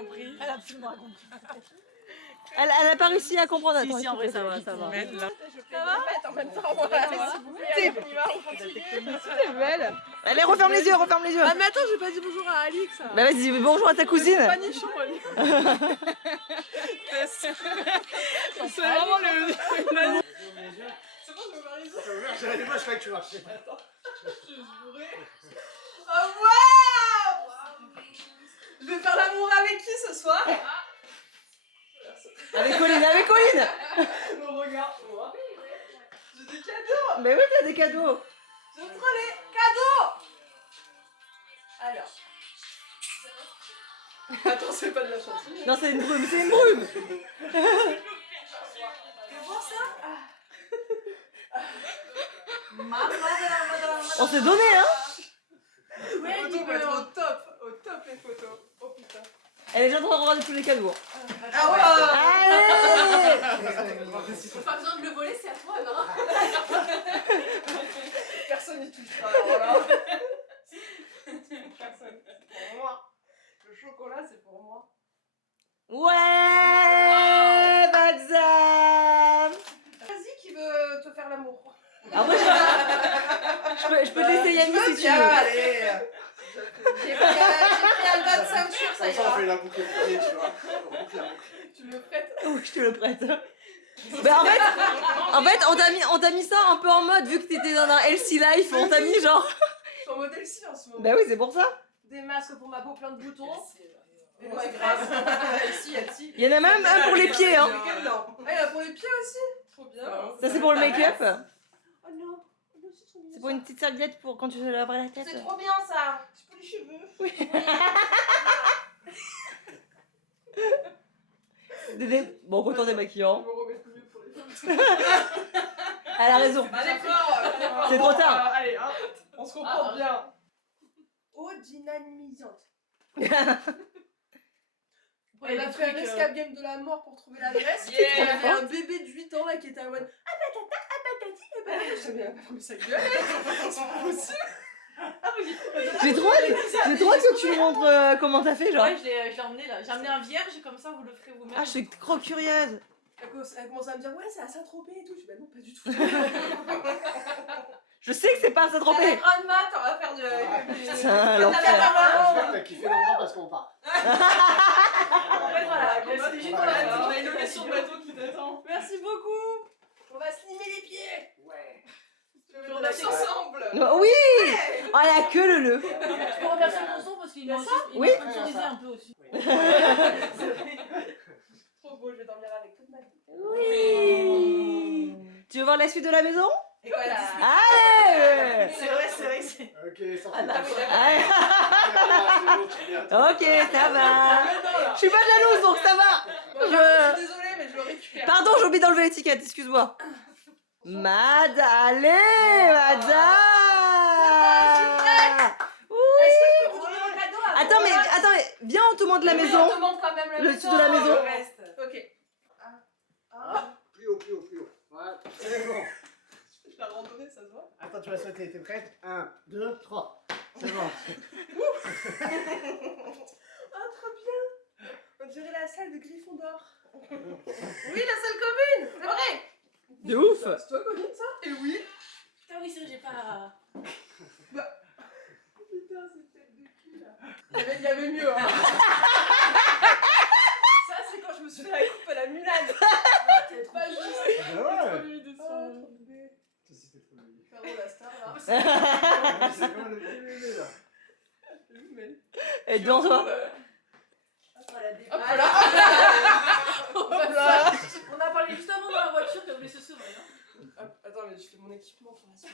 compris. Elle a absolument rien compris. Elle a pas réussi à comprendre. Si, Attends, si, en vrai, ça va, ça va. Ça va. En même temps, voilà, s'il vous plaît, on y va, on continue. C'est belle. Allez, referme les yeux, referme les yeux. Ah mais attends, j'ai pas dit bonjour à Alix. Bah vas-y, dis bonjour à ta cousine. Pas nichon, Ali. C'est vraiment le... C'est bon, je me marie. Ça ouvert, j'avais les poches, je croyais que tu marchais. Attends, je suis bourré. Oh waouh! Je vais faire l'amour avec qui ce soir? Avec Colline, avec Colline. Non, regarde-moi. J'ai des cadeaux. Mais oui, t'as des cadeaux. J'ouvre les cadeaux. Alors. Attends, c'est pas de la chanson. Non, c'est une brume, c'est une brume. C'est pour ça? On s'est donné, hein. Les photos vont être au top les photos. Oh putain. Elle est déjà en train de regarder tous les cadeaux. Ah ouais. Allez. Pas besoin de le voler, c'est à toi, non? Personne n'y touchera, alors là. Personne. C'est pour moi. Le chocolat, c'est pour moi. Ouais, Balsam. Vas-y, qui veut te faire l'amour? Après, je peux te laisser Yannick si tu veux. Allez. J'ai pris un bas de ceinture, ça Comme ça, on ira. fait la boucle pied, tu vois. On boucle la boucle. Tu me prêtes? Oui, je te le prête. Bah en fait, on t'a mis ça un peu en mode, vu que t'étais dans un healthy life, on t'a mis genre... Je suis en modèle si en ce moment. Bah oui, c'est pour ça. Des masques pour ma peau plein de boutons. Et moi, grave. Elle-ci. Il y en a même un pour les pieds, hein. Ah, il y en a pour les pieds aussi. Trop bien. Ça, c'est pour le make-up. Oh non. Oh non, c'est trop bien. C'est pour une petite serviette pour quand tu te laverais la tête. C'est trop bien ça. C'est pour les cheveux. Oui. Bon, autant démaquillant. Je me remets plus pour les femmes. Elle a raison. Allez, fort. C'est trop tard. Allez, hein. On se comprend bien. Eau dynamisante. Elle a fait un escape game de la mort pour trouver l'adresse. Il y avait un bébé de 8 ans là qui était en mode ah patata, ah patati, ah patata. Je savais pas comment ça gueule. C'est pas possible. J'ai trop hâte que tu me montres comment t'as fait, genre. Ouais, je l'ai emmené là. J'ai amené un vierge, comme ça vous le ferez vous-même. Ah, je suis trop curieuse. Elle commence à me dire ouais, c'est à Saint-Tropez et tout. Je dis bah non, pas du tout. Je sais que c'est pas ça trop Elle est payé. grande maths, on va faire de. Putain, l'enfer. J'espère que t'as kiffé l'endroit parce qu'on part. En fait, voilà, c'est juste pour la Voilà. on a une location de bateau qui t'attend. Merci beaucoup. On va se limer les pieds. Ouais. On a ensemble. Oui. Oh, la queue le. Tu peux remercier le son parce qu'il m'a aussi Oui. sponsorisé un peu aussi. Trop beau, je vais dormir avec toute ma vie. Oui. Tu veux voir la suite de la maison? Et voilà. Allez. C'est vrai, c'est. Ok, sorti. Allez. Ok, Ok, ça va. Je suis pas jalouse donc ça va. Je suis désolée, mais je le récupère. Pardon, j'ai oublié d'enlever l'étiquette, excuse-moi. Allez, madame. Est-ce que je peux vous donner mon cadeau avant? Attends, mais viens, on te montre la Oui, maison. on te montre quand même la Le maison. dessus de la maison. Le reste. Ok. Plus haut, plus haut, plus haut. Voilà, c'est bon. La randonnée, ça se voit. Attends, tu vas sauter, t'es prête? 1, 2, 3. C'est bon. Ah, trop bien. On dirait la salle de Gryffondor. Oui, la salle commune. C'est vrai. De ouf. C'est toi, commune, ça? Et oui. Putain, oui, c'est vrai, j'ai pas. Putain, cette tête de cul, là. Il y avait mieux, hein. Ça, c'est quand je me suis fait la coupe à la Mulan. T'es trop juste. Ah ouais. Pardon, la star, là. C'est comme le bébé là. Et devant toi. Hop là. On a parlé juste avant dans la voiture qu'elle voulait se sauver. Hop, attends, mais je fais mon équipement pour la suite.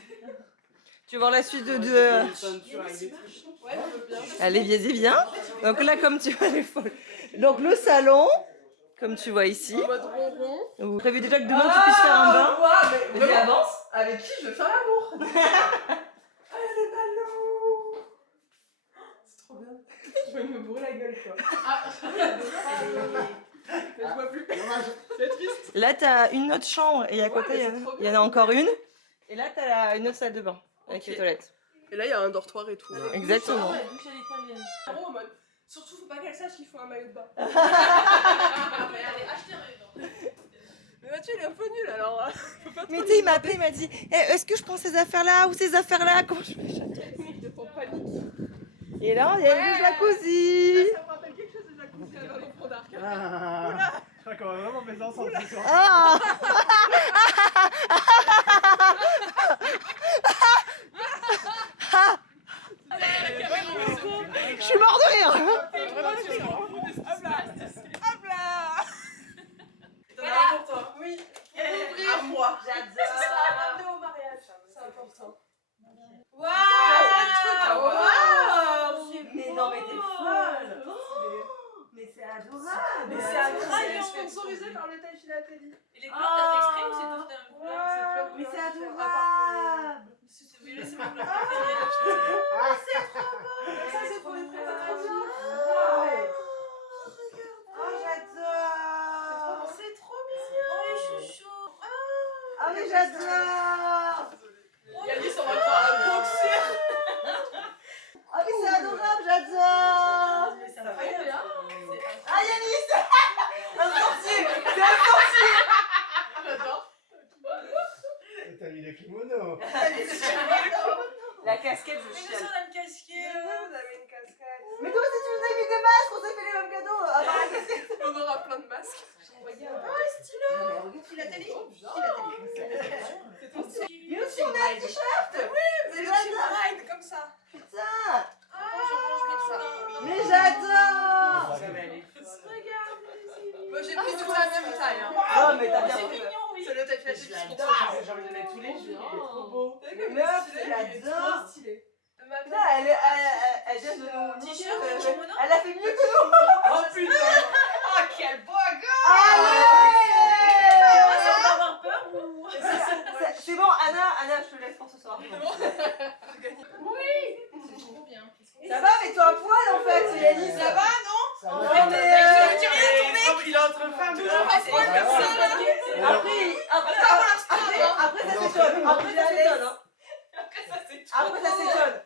Tu veux voir la suite de... Une ceinture avec des trucs. Ouais, je veux bien. Allez, viens. Donc là, comme tu vois, les folles. Donc le salon, comme tu vois ici. En mode ronron. Vous prévu déjà que demain tu puisses faire un bain. Mais Vas-y, avance. avec qui je veux faire l'amour? Ah, les ballons. C'est trop bien. Je vais me bourrer la gueule, quoi. Mais je vois plus. Dommage. C'est triste. Là, t'as une autre chambre et à Ouais, côté, mais il y c'est trop il y en a encore une. Et là, t'as une autre salle de bain avec Ok. les toilettes. Et là, il y a un dortoir et tout. Exactement. Ouais, bouche à l'italienne. En mode Surtout, faut pas qu'elle sache qu'il faut un maillot de bain. Mais allez, achetez un maillot. Mais Mathieu, il est un peu nul alors. Mais tu sais, il m'a appelé, il m'a dit est-ce que je prends ces affaires-là ou ces affaires-là? Comment je fais? De ton panique. Et là, il y a le jacuzzi. Ça me rappelle quelque chose de jacuzzi dans les fonds d'arc. Ah, je crois qu'on va vraiment baiser ensemble ce soir. Ah. Je suis mort de rire. Voilà pour toi. Oui. À moi. J'adore. Ramener au mariage. C'est important. Waouh. Mais non, mais t'es folle. Mais c'est adorable. Mais c'est un crayon. Sponsorisé par l'hôtel Philatélie. Et les couleurs, t'as fait exprès ou c'est tout un couleur? Mais c'est adorable. C'est ma couleur préférée. Ça, c'est pour les préparatifs. Oh, j'adore. C'est trop mignon. Oh, les chouchous. Ah, mais j'adore. Yanis, on va faire un boxer. Ah, mais c'est adorable, j'adore. Ça va bien. Ah, Yanis. Un sorcier. C'est un sorcier. J'adore. T'as mis le kimono. La casquette, je Mais chiale. nous, on a une casquette. Vous avez une casquette. Mais toi aussi, tu nous as mis des masques. On s'est fait les mêmes cadeaux. Ah, bah, la casquette. On aura plein de masques. Regarde. Philatélie. C'est trop stylé. Mais aussi, on a un t-shirt. Vous avez le petit ride comme ça. Putain. Je range comme ça. Mais j'adore. Moi j'ai pris toute la même taille. Hein. Oh, mais t'as bien C'est fait. mignon, oui. C'est l'hôtel Philatélie qui se J'ai envie de le mettre tous les jours. Il est trop beau. Meuf, j'adore. stylé. Putain, elle vient de nous T-shirt, dire, kimono. elle a fait mieux que nous. Oh putain. Oh quel beau gars. Allez. Ça va avoir peur ou... C'est bon, Anna, je te laisse pour ce soir. C'est trop bien. Ça va, mais toi à poil en fait, Yannis. Ça va, non? Ça Oh, va. mais Il est en train de faire de Après, ça s'étonne. Après, ça s'étonne. Après, ça s'étonne.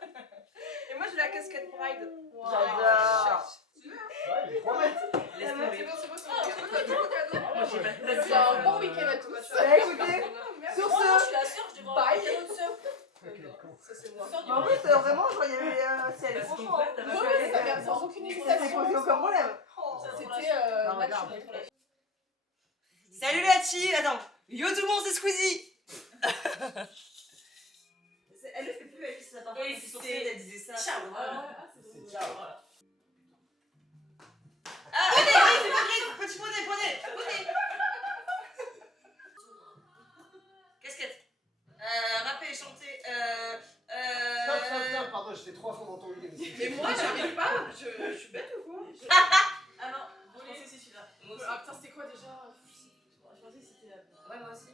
Et moi j'ai la casquette Pride. J'adore. Ouais, il est 3 mètres. C'est bon, c'est bon. C'est C'est un bon week-end à tous. Bah, écoutez, sur Moi, je ce. suis la sœur, je devrais Bye. avoir un cadeau de sœur. Ça c'est moi. Sœur du En monde. plus, vraiment, je voyais si elle est franchement. Ça vient sans aucune Ça s'est hésitation. posé aucun problème. C'était naturel. Salut la team. Attends. Yo tout le monde, c'est Squeezie. Elle le fait plus, elle dit ça. Par contre, Et elle c'est- disait ça. Ciao. C'est ciao. Ah, poney, petit poney. Casquette. Rapper, chanter. Stop, pardon, j'étais 3 fois dans ton idée. Mais moi j'arrive pas. Je suis bête ou quoi? Ah non, je pensais que c'est celui-là. Ah putain, c'était quoi déjà? Je pensais que c'était... Ouais, moi aussi.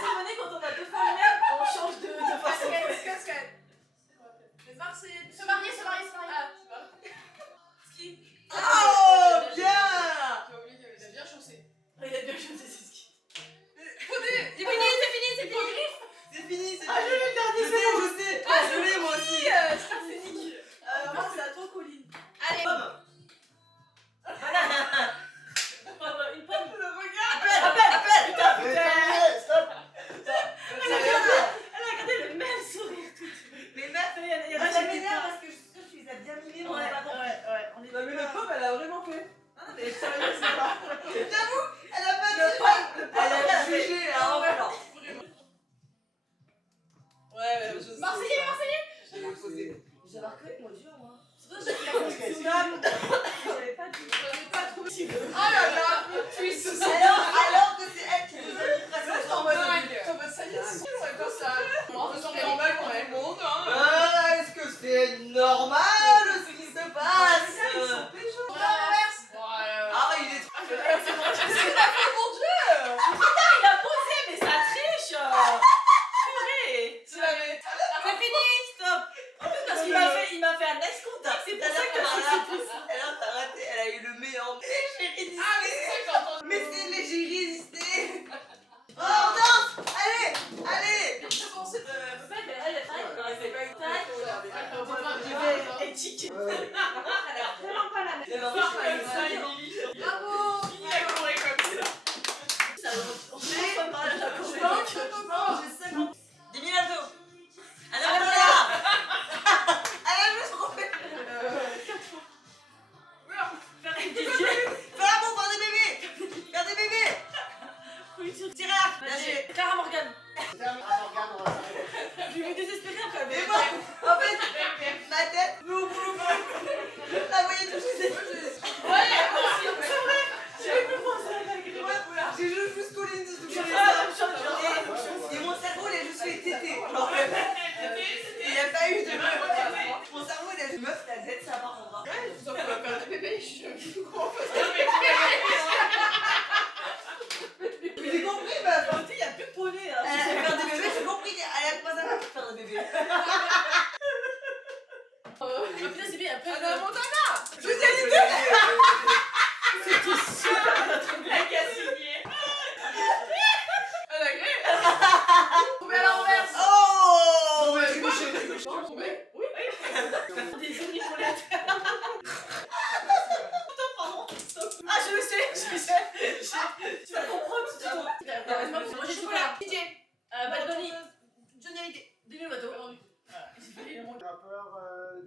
C'est venez quand on a deux fois le même, on change de façon. Casquette. Les Marseillais. Se marier. Ah, c'est pas. Ski. Oh, bien. J'ai oublié qu'il a bien chaussé. Il a bien choisi ses skis. C'est fini. Ah, je Je sais. Je l'ai, moi aussi. moi, c'est à toi, Colline. Allez, pomme. Une pomme. Appelle. Stop. Elle a gardé le même sourire tout de suite. Mais meuf, Il y a moi, des ça gens qui m'énerve parlent. parce que je suis sûre que tu les as bien mimés. Ouais, on est Non, mais le pomme, elle a vraiment fait. Non, mais sérieux, c'est pas. J'avoue, elle a pas dit. Elle a jugé, alors voilà. Ouais, je sais. Marseillais. J'avais reconnu mon Dieu, moi. C'est pour ça que j'ai fait la j'avais pas dit. J'avais pas trouvé. Oh là là, puisse ce Alors que c'est elle qui nous a dit presque. en mode salissure, c'est pas ça. En faisant normal pour tout le monde. Est-ce que c'est normal ce qui se passe? Ah, il est trop. Il a posé, mais ça triche. Purée. C'est fini, stop. Parce qu'il m'a fait un nice contact, c'est pour ça que je suis ça. Elle a raté, elle a eu le meilleur. Mais j'ai résisté. Ah, mais c'est ça que j'entends. Mais c'est les j'ai résisté. Oh, on danse. Allez. Elle est taille. Je vais désespérer après. Et moi, en fait, ma tête, la voyez toucher cette chose. Ouais, c'est vrai. J'avais plus pensé à la gueule. J'ai juste Colline de tout Je vais faire la même chose. Et mon cerveau, il a juste fait tété. Genre, il n'y a pas eu de meuf. Mon cerveau, il a dit meuf, ta tête, ça part en bas. Ouais, je sens qu'on va faire des bébés, je sais plus comment on fait. J'ai compris, meuf. Il y a plus de poney. Elle a faire des bébés, j'ai compris. Elle a pas ça pour faire des bébés. Putain, c'est bien. Après, Anna Montana. Je vous ai dit deux. c'était super notre blague à signer. Elle a gré. Tombé à l'envers. Oh. Tombé. Oui. Des unipolettes. Pardon. Ah, je le sais. Tu vas comprendre si tu t'en. Moi, je suis là. DJ. Bad Bunny. Johnny Hallyday. Demi Lovato. Rappeur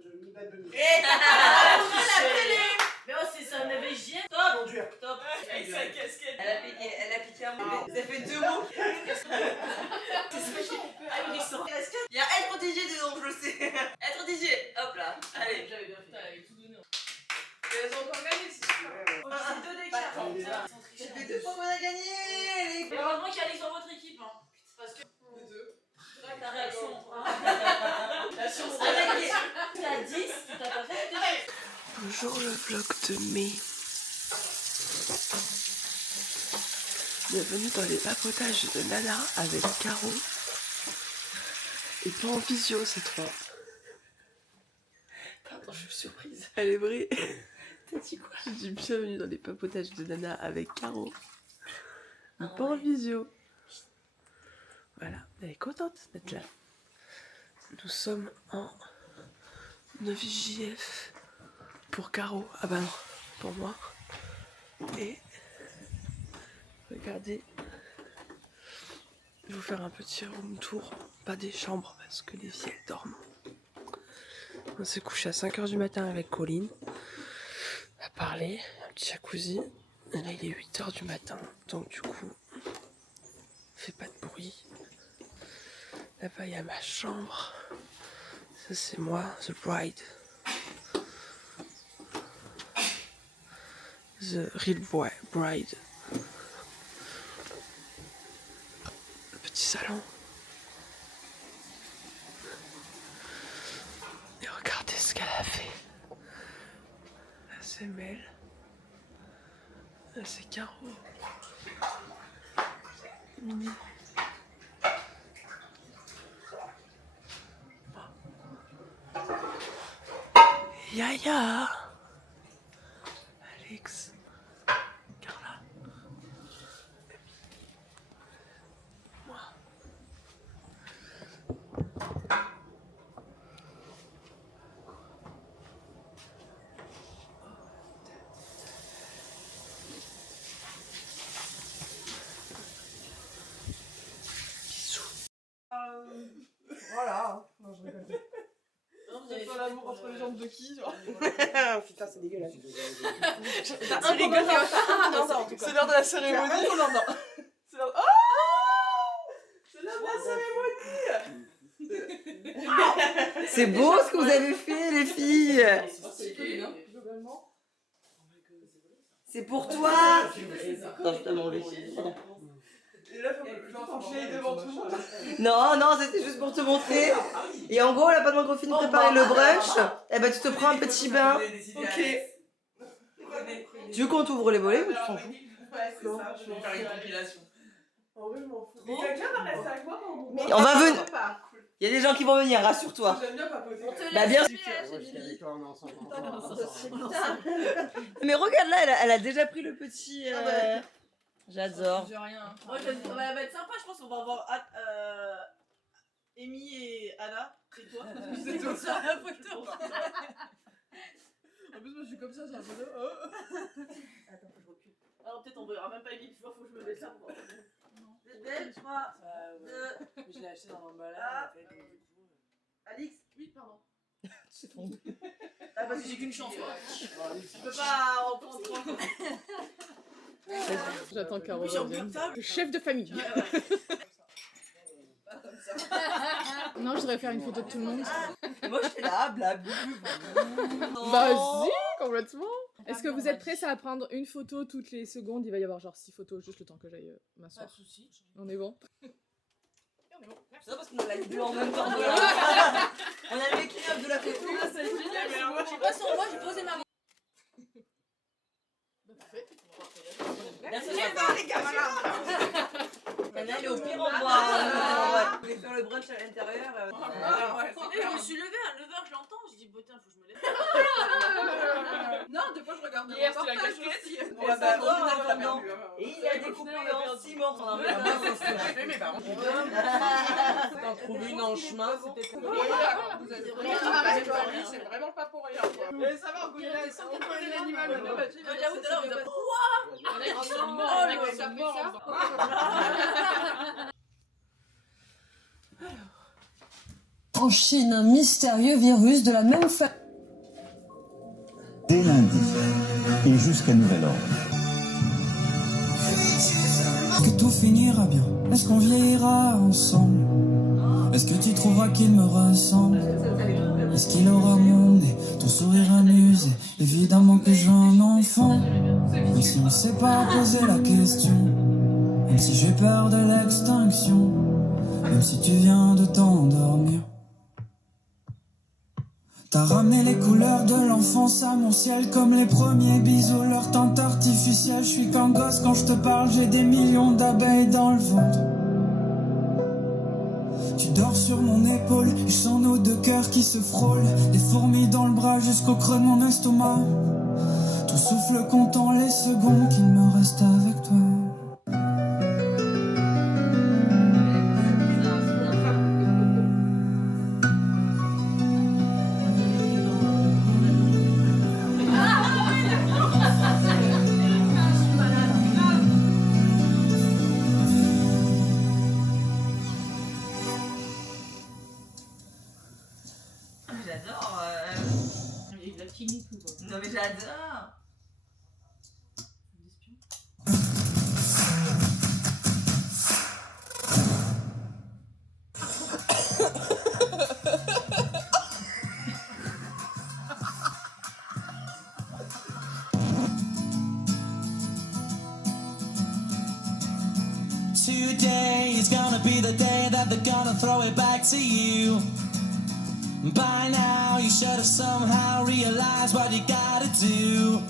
Johnny Bad Bunny. Et t'as pas la télé. Mais oh, c'est ça, on avait JM. Top. Conduire. Top. Avec sa casquette. Elle a piqué un bébé. Ça fait deux mots. Ahurissant. Il y a être DJ dedans, je le sais. Être DJ. Hop là. Allez. J'avais bien fait, elle avait tout donné. Elles ont encore gagné, c'est sûr. Oh, c'est deux d'écart. Ça fait deux fois qu'on a gagné. Mais heureusement qu'il y a Alice dans votre équipe. Hein. Parce que. Les deux. Ta réaction. La chance. T'as 10, t'as pas fait. Bonjour le vlog de mai. Bienvenue dans les papotages de Nana avec Caro. Et pas en visio cette fois. Pardon, je suis surprise. Elle est vraie. T'as dit quoi? Je dis bienvenue dans les papotages de Nana avec Caro. Mais pas en visio. Voilà, elle est contente d'être là. Nous sommes en 9JF pour Caro. Ah bah non, pour moi. Et regardez, je vais vous faire un petit room tour. Pas des chambres parce que les filles elles dorment. On s'est couché à 5h du matin avec Colline. On a parlé, un petit jacuzzi. Et là il est 8h du matin. Donc du coup, fait pas de bruit. Là-bas il y a ma chambre. Ça c'est moi, The Bride. The Real Bride. Le petit salon. Et regardez ce qu'elle a fait. Là c'est Mel. Là c'est Caro. Mini. Yaya. Alex. Carla. Moi. Bisous. Voilà. Non, je rigole. C'est pas l'amour entre les jambes de qui, genre. Putain, c'est dégueulasse. Un rigole. C'est l'heure de la cérémonie. C'est l'heure de... Oh, c'est l'heure de la cérémonie. C'est beau ce que vous avez fait, les filles. C'est cool, hein, globalement. C'est pour toi. Non, je t'ai enlevé. Et là, faut enchaîner devant tout le monde. Non, non, c'était juste pour te montrer. Et en gros, là, pendant qu'on finit de préparer le brunch, eh ben, tu te prends un petit bain. Ok. Tu veux qu'on t'ouvre les volets ou tu t'en fous? Ouais, c'est ça. Je vais faire une compilation. En vrai, je m'en fous. Mais quelqu'un va rester avec moi pendant mon Et on va venir. Il y a des gens qui vont venir, rassure-toi. J'aime bien papoter. Bah bien sûr. Ouais, je suis avec toi, on est ensemble. Mais regarde là, elle a déjà pris le petit. J'adore. J'ai rien. Moi, ça va être sympa, je pense qu'on va avoir Amy et Anna. C'est toi. C'est tout ça la photo. En plus, moi, je suis comme ça, j'ai un peu de... Attends, faut que je recule. Alors, peut-être on verra même pas Amy, tu vois, faut que je me mette là pour voir. 3, 2. Je l'ai acheté dans l'emballage. Ah, en fait, Alix. Oui, pardon. Ah, parce que j'ai qu'une chance, quoi. Je peux pas en prendre 3. J'attends Caro. En plus, j'ai un bloc table. Chef de famille. Ouais. Pas comme ça. Non, je voudrais faire une photo de tout le monde. Moi j'étais là, blablabla. Bah si, complètement. Est-ce que vous êtes prêts à prendre une photo toutes les secondes? Il va y avoir genre 6 photos, juste le temps que j'aille m'asseoir. Pas de soucis. On est bon? C'est ça parce qu'on a la vidéo en même temps. On a le making-of de la photo. Je suis pas sur moi, j'ai posé ma main. Merci les camarades. Elle est au pire endroit. On voulait faire le brunch à l'intérieur. Je me suis levée, un leveur, je l'entends. J'ai dit, putain, faut que je me lève. Non, des fois je regarde Hier, le tu l'as reportage caché aussi. Et bah, non. Et il a découpé en 6 morceaux. J'ai fait mes parents. T'en trouves une en chemin, c'était pour Vous avez vraiment c'est vraiment pas pour rien. Quoi. Et ça va, on connaît l'animal. J'avoue, tout à l'heure, vous avez En Chine, un mystérieux virus de la même famille. Dès lundi et jusqu'à nouvel ordre. Que tout finira bien. Est-ce qu'on vieillira ensemble? Est-ce que tu trouveras qu'il me ressemble? Est-ce qu'il aura mon nez, ton sourire amusé? Évidemment que j'ai un enfant. Même si on ne sait pas poser la question, même si j'ai peur de l'extinction, même si tu viens de t'endormir. T'as ramené les couleurs de l'enfance à mon ciel, comme les premiers bisous, leur teinte artificielle. Je suis qu'un gosse quand je te parle, j'ai des millions d'abeilles dans le ventre. Tu dors sur mon épaule, je sens nos deux cœurs qui se frôlent, des fourmis dans le bras jusqu'au creux de mon estomac. Tout souffle comptant les secondes qu'il me reste avec toi. J'adore. Non mais j'adore. Today is gonna be the day that they're gonna throw it back to you. By now you should have somehow realized what you gotta do.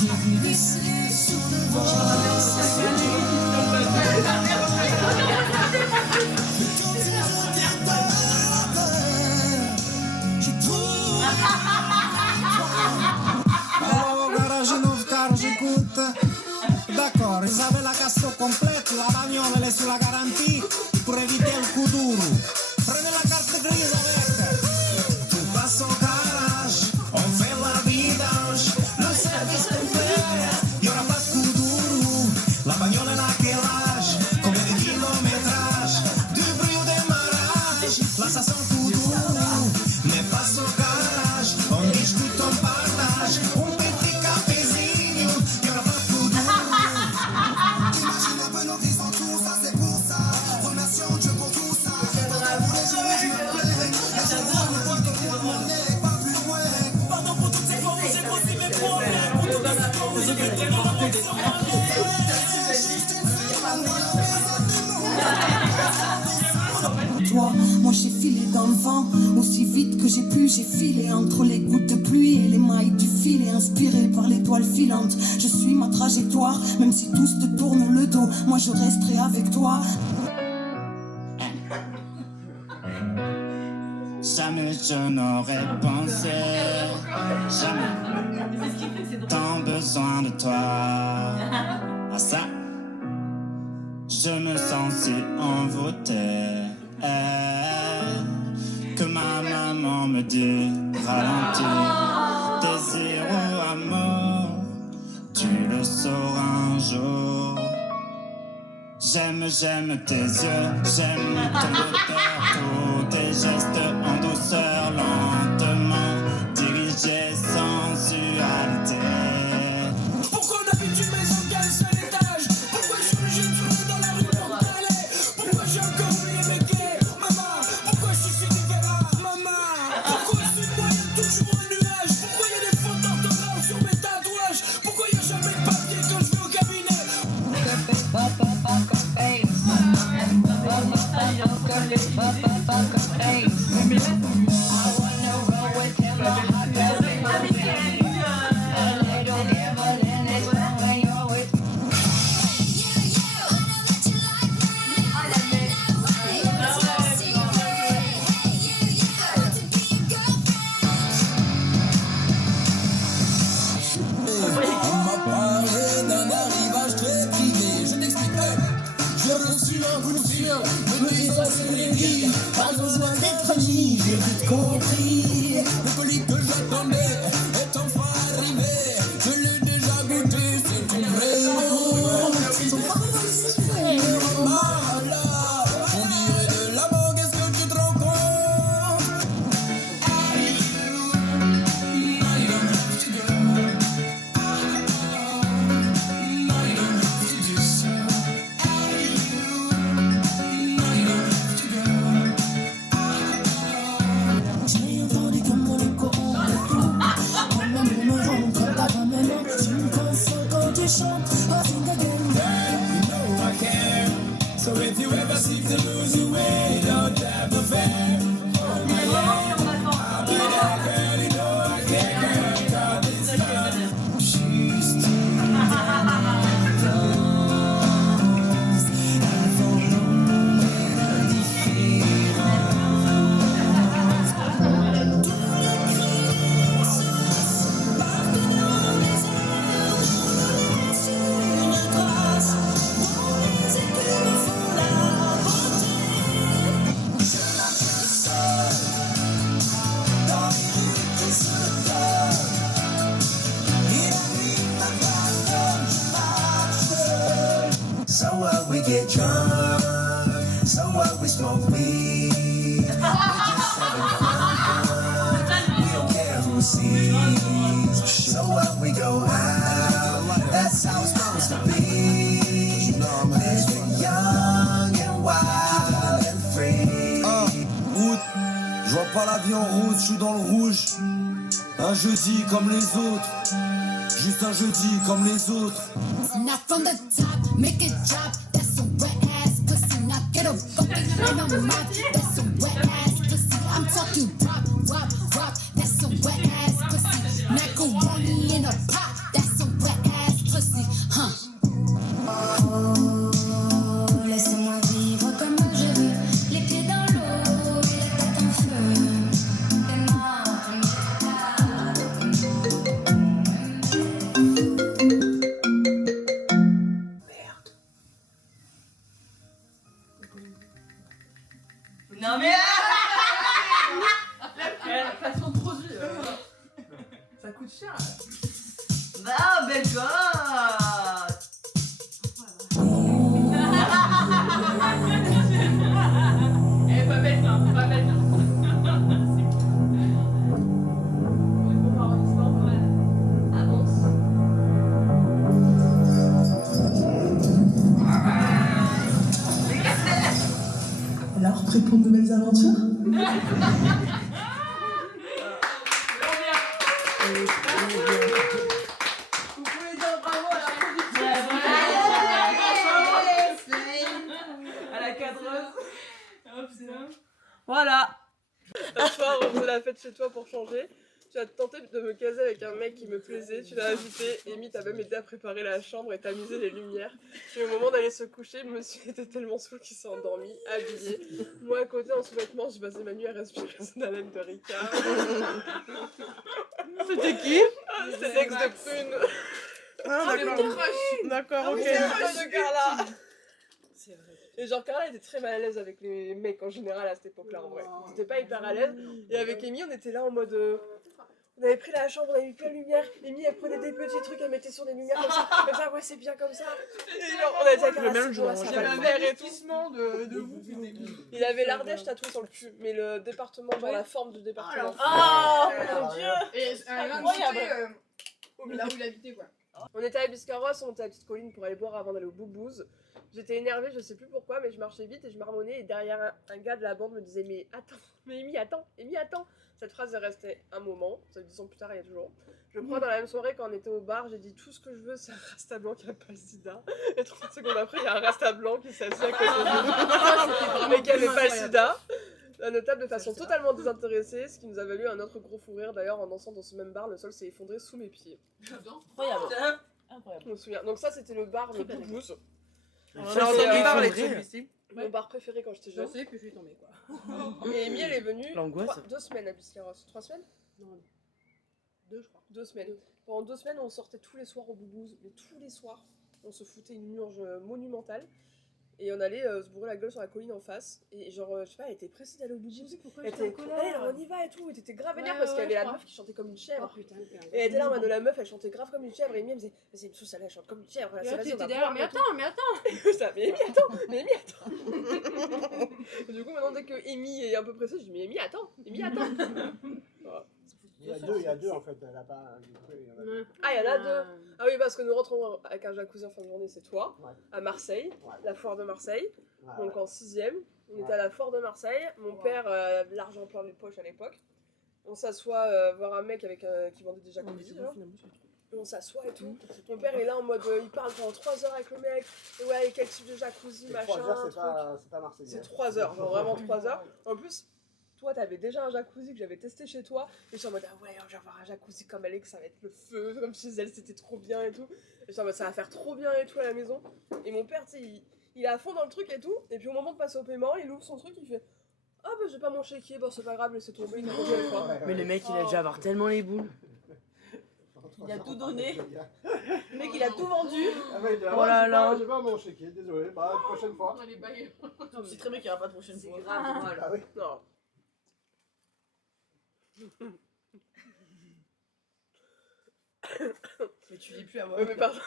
J'ai vu glisser sous le vent. Oh, garagino в carro, j'écoute. D'accord, ils avaient la casso complète, la bagnole elle est sous la garantie pour éviter le coup dur. Prenez la carte grise avec. Tu passes au garage, on fait la vidange. Le service complet, y'aura pas de coup dur. La bagnole elle a quel âge? Combien de kilométrage? Du bruit au démarrage, là ça sent coup dur. Mais passe au garage, on discute, on partage. Un petit cafézinho, y'aura pas de coup dur. Imagine un peu nos vies sans tout ça, c'est pour ça. Remercions Dieu pour tout ça. Pour les jours où je me plais, les gens vont me dire que on n'est pas plus loin. Pardon pour toutes ces fois où j'ai grossi mes problèmes. Pour toutes les fois où j'ai pété mon amour sur ma vie. Toi, moi j'ai filé dans le vent, aussi vite que j'ai pu, j'ai filé entre les gouttes de pluie et les mailles du filet, inspiré par l'étoile filante. Je suis ma trajectoire, même si tous te tournent le dos, moi je resterai avec toi. Jamais je n'aurais pensé, jamais, tant besoin de toi. Ah ça, je me sens si envoûté, que ma main maman me dit ralentis, t'es zéro amour, tu le sauras un jour. J'aime tes yeux, j'aime ton odeur, tous tes gestes en douceur, lentement dirigés, sensualité. Pourquoi on habitue mes ongles à un seul étage? Pourquoi je suis obligé de tourner dans la rue pour t'aller? Pourquoi j'ai encore oublié mes clés? Maman, pourquoi je suis si dégueulasse? Maman, pourquoi c'est moi y'a toujours un nuage? Pourquoi y'a des fautes d'orthographe sur mes tatouages? Pourquoi y'a jamais de papier quand je vais au cabinet? Pas besoin d'être mis, j'ai vite compris. Le colis que j'attendais est enfin arrivé. Je l'ai déjà goûté, c'est ton vrai mot. Son parfum, c'est vrai. Malade, on dirait de la mort, qu'est-ce que tu te rends compte? J'ai entendu comme mon écho en retour. Quand même on me rend quand t'as pas mes mains. Tu me consoles quand tu chantes. Oh, sing again. You know I care. So if you ever seem to lose your way, don't have no fear. Hold my hand, I'll be there, girl. You know I care. God is love. She's too So what, we get drunk. So what, we smoke weed. We're just having fun. We don't care who sees. So what, we go out. That's how it's supposed to be. Living young and wild and free. Route, je vois pas la vie en route, je suis dans le rouge. Un jeudi comme les autres, juste un jeudi comme les autres. Not from the top, make it drop. That's some wet ass pussy. Now get a bucket in her mouth. That's some wet ass pussy. I'm talking rock, rock, rock. That's some wet ass pussy. Macaroni in a pot. That's some wet ass pussy. Huh? Oh, laisse-moi vivre comme je veux. Les pieds dans l'eau et la tête en feu. Fais-moi Non mais La façon de produire. Ça coûte cher. bah belle gosse. Elle est pas bête, hein, pas bête. Alors, prêt pour de nouvelles aventures? Vous pouvez dire bravo à la production. À la cadreuse. Oh putain. Voilà. Un soir, on faisait la fête chez toi pour changer. Tu as tenté de me caser avec un mec qui me plaisait, tu l'as invité, Amy t'a même aidé à préparer la chambre et tamiser les lumières. Puis au moment d'aller se coucher, monsieur était tellement saoul qu'il s'est endormi, habillé. Moi à côté en sous-vêtements, j'ai passé ma nuit à respirer son haleine de Ricard. C'était qui? C'était l'ex de Prune. Ah, d'accord. D'accord, ok. C'est le crush de Carla. C'est vrai. Et genre Carla était très mal à l'aise avec les mecs en général à cette époque-là en vrai. C'était pas hyper à l'aise. Et avec Amy, on était là en mode. On avait pris la chambre, on avait mis plein de lumière. Amy, elle prenait des petits trucs, elle mettait sur des lumières comme ça. Comme ça, ouais, c'est bien comme ça. Et genre, on a dit à Carla, Le même jour, ça hein, va le j'avais faire et tout. de vous. Il avait l'Ardèche tatoué sur le cul, mais le département, genre la forme du département. Oh mon dieu. Et Incroyable. là où il habitait quoi. On était à Biscarrosse, on était à Petite Colline pour aller boire avant d'aller au Boubouz. J'étais énervée, je sais plus pourquoi, mais je marchais vite et je marmonnais. Et derrière, un gars de la bande me disait mais Amy, attends. Cette phrase est restée un moment, ça 10 ans plus tard, il y a toujours. Je crois dans la même soirée, quand on était au bar, j'ai dit tout ce que je veux, c'est un rasta blanc qui a pas le sida. Et 30 secondes après, il y a un rasta blanc qui s'est assis à côté de nous, mais qui avait pas le sida. Un notable de façon totalement désintéressée, ce qui nous a valu un autre gros fou rire. D'ailleurs, en dansant dans ce même bar, le sol s'est effondré sous mes pieds. Incroyable. Incroyable. Je me souviens. Donc ça, c'était le bar le Boubouz. J'ai entendu parler de celui-ci. Mon bar préféré quand j'étais Je jeune. sais que je suis tombée quoi. Et Amy, elle est venue L'angoisse. 2 semaines à Biscarrosse. 3 semaines? Non, 2 je crois. 2 semaines. Pendant 2 semaines, on sortait tous les soirs au Boubouz, mais tous les soirs, on se foutait une urge monumentale. Et on allait se bourrer la gueule sur la colline en face. Et genre, je sais pas, elle était pressée d'aller au Boubouz. Elle était, allez, on y va et tout. Et t'étais grave énerve parce qu'il y avait la meuf qui chantait comme une chèvre. Et elle était là en mode la meuf, elle chantait grave comme une chèvre. Et Amy, elle me disait, vas-y, me sous, elle chante comme une chèvre. Et là, tu étais derrière, mais attends. Mais Amy, attends. Du coup, maintenant, dès que Amy est un peu pressée, je dis, mais Amy, attends. Voilà. Il y a deux en fait, là-bas. Ah, il y en a 2. Ah oui, parce que nous rentrons avec un jacuzzi en fin de journée, c'est toi, à Marseille, la foire de Marseille, donc en 6ème. On était à la foire de Marseille, mon père avait l'argent plein les poches à l'époque. On s'assoit voir un mec avec, qui vendait des jacuzzis. On s'assoit et tout. Mon père est là en mode, il parle pendant 3 heures avec le mec. Et ouais, et quel type de jacuzzi, machin. 3 heures, c'est truc. pas Marseille. C'est 3 heures, genre vraiment 3 heures. En plus, toi, t'avais déjà un jacuzzi que j'avais testé chez toi. Et je suis en mode, ah ouais, je vais avoir un jacuzzi comme Alex, ça va être le feu, comme chez elle, c'était trop bien et tout. Et je suis en mode, ça va faire trop bien et tout à la maison. Et mon père, tu sais, il est à fond dans le truc et tout. Et puis au moment de passer au paiement, il ouvre son truc, il fait, ah bah j'ai pas mon chéquier, bon c'est pas grave, laissez tomber, une prochaine fois. Mais le mec, il a dû avoir tellement les boules. Il a tout donné. Le mec, il a tout vendu. Oh là là. J'ai pas mon chéquier, désolé. Bah, prochaine fois. C'est très bien qu'il n'y aura pas de prochaine fois. C'est grave, voilà. Ah oui. Non. Mais tu vis plus à moi. Ouais, mais pardon.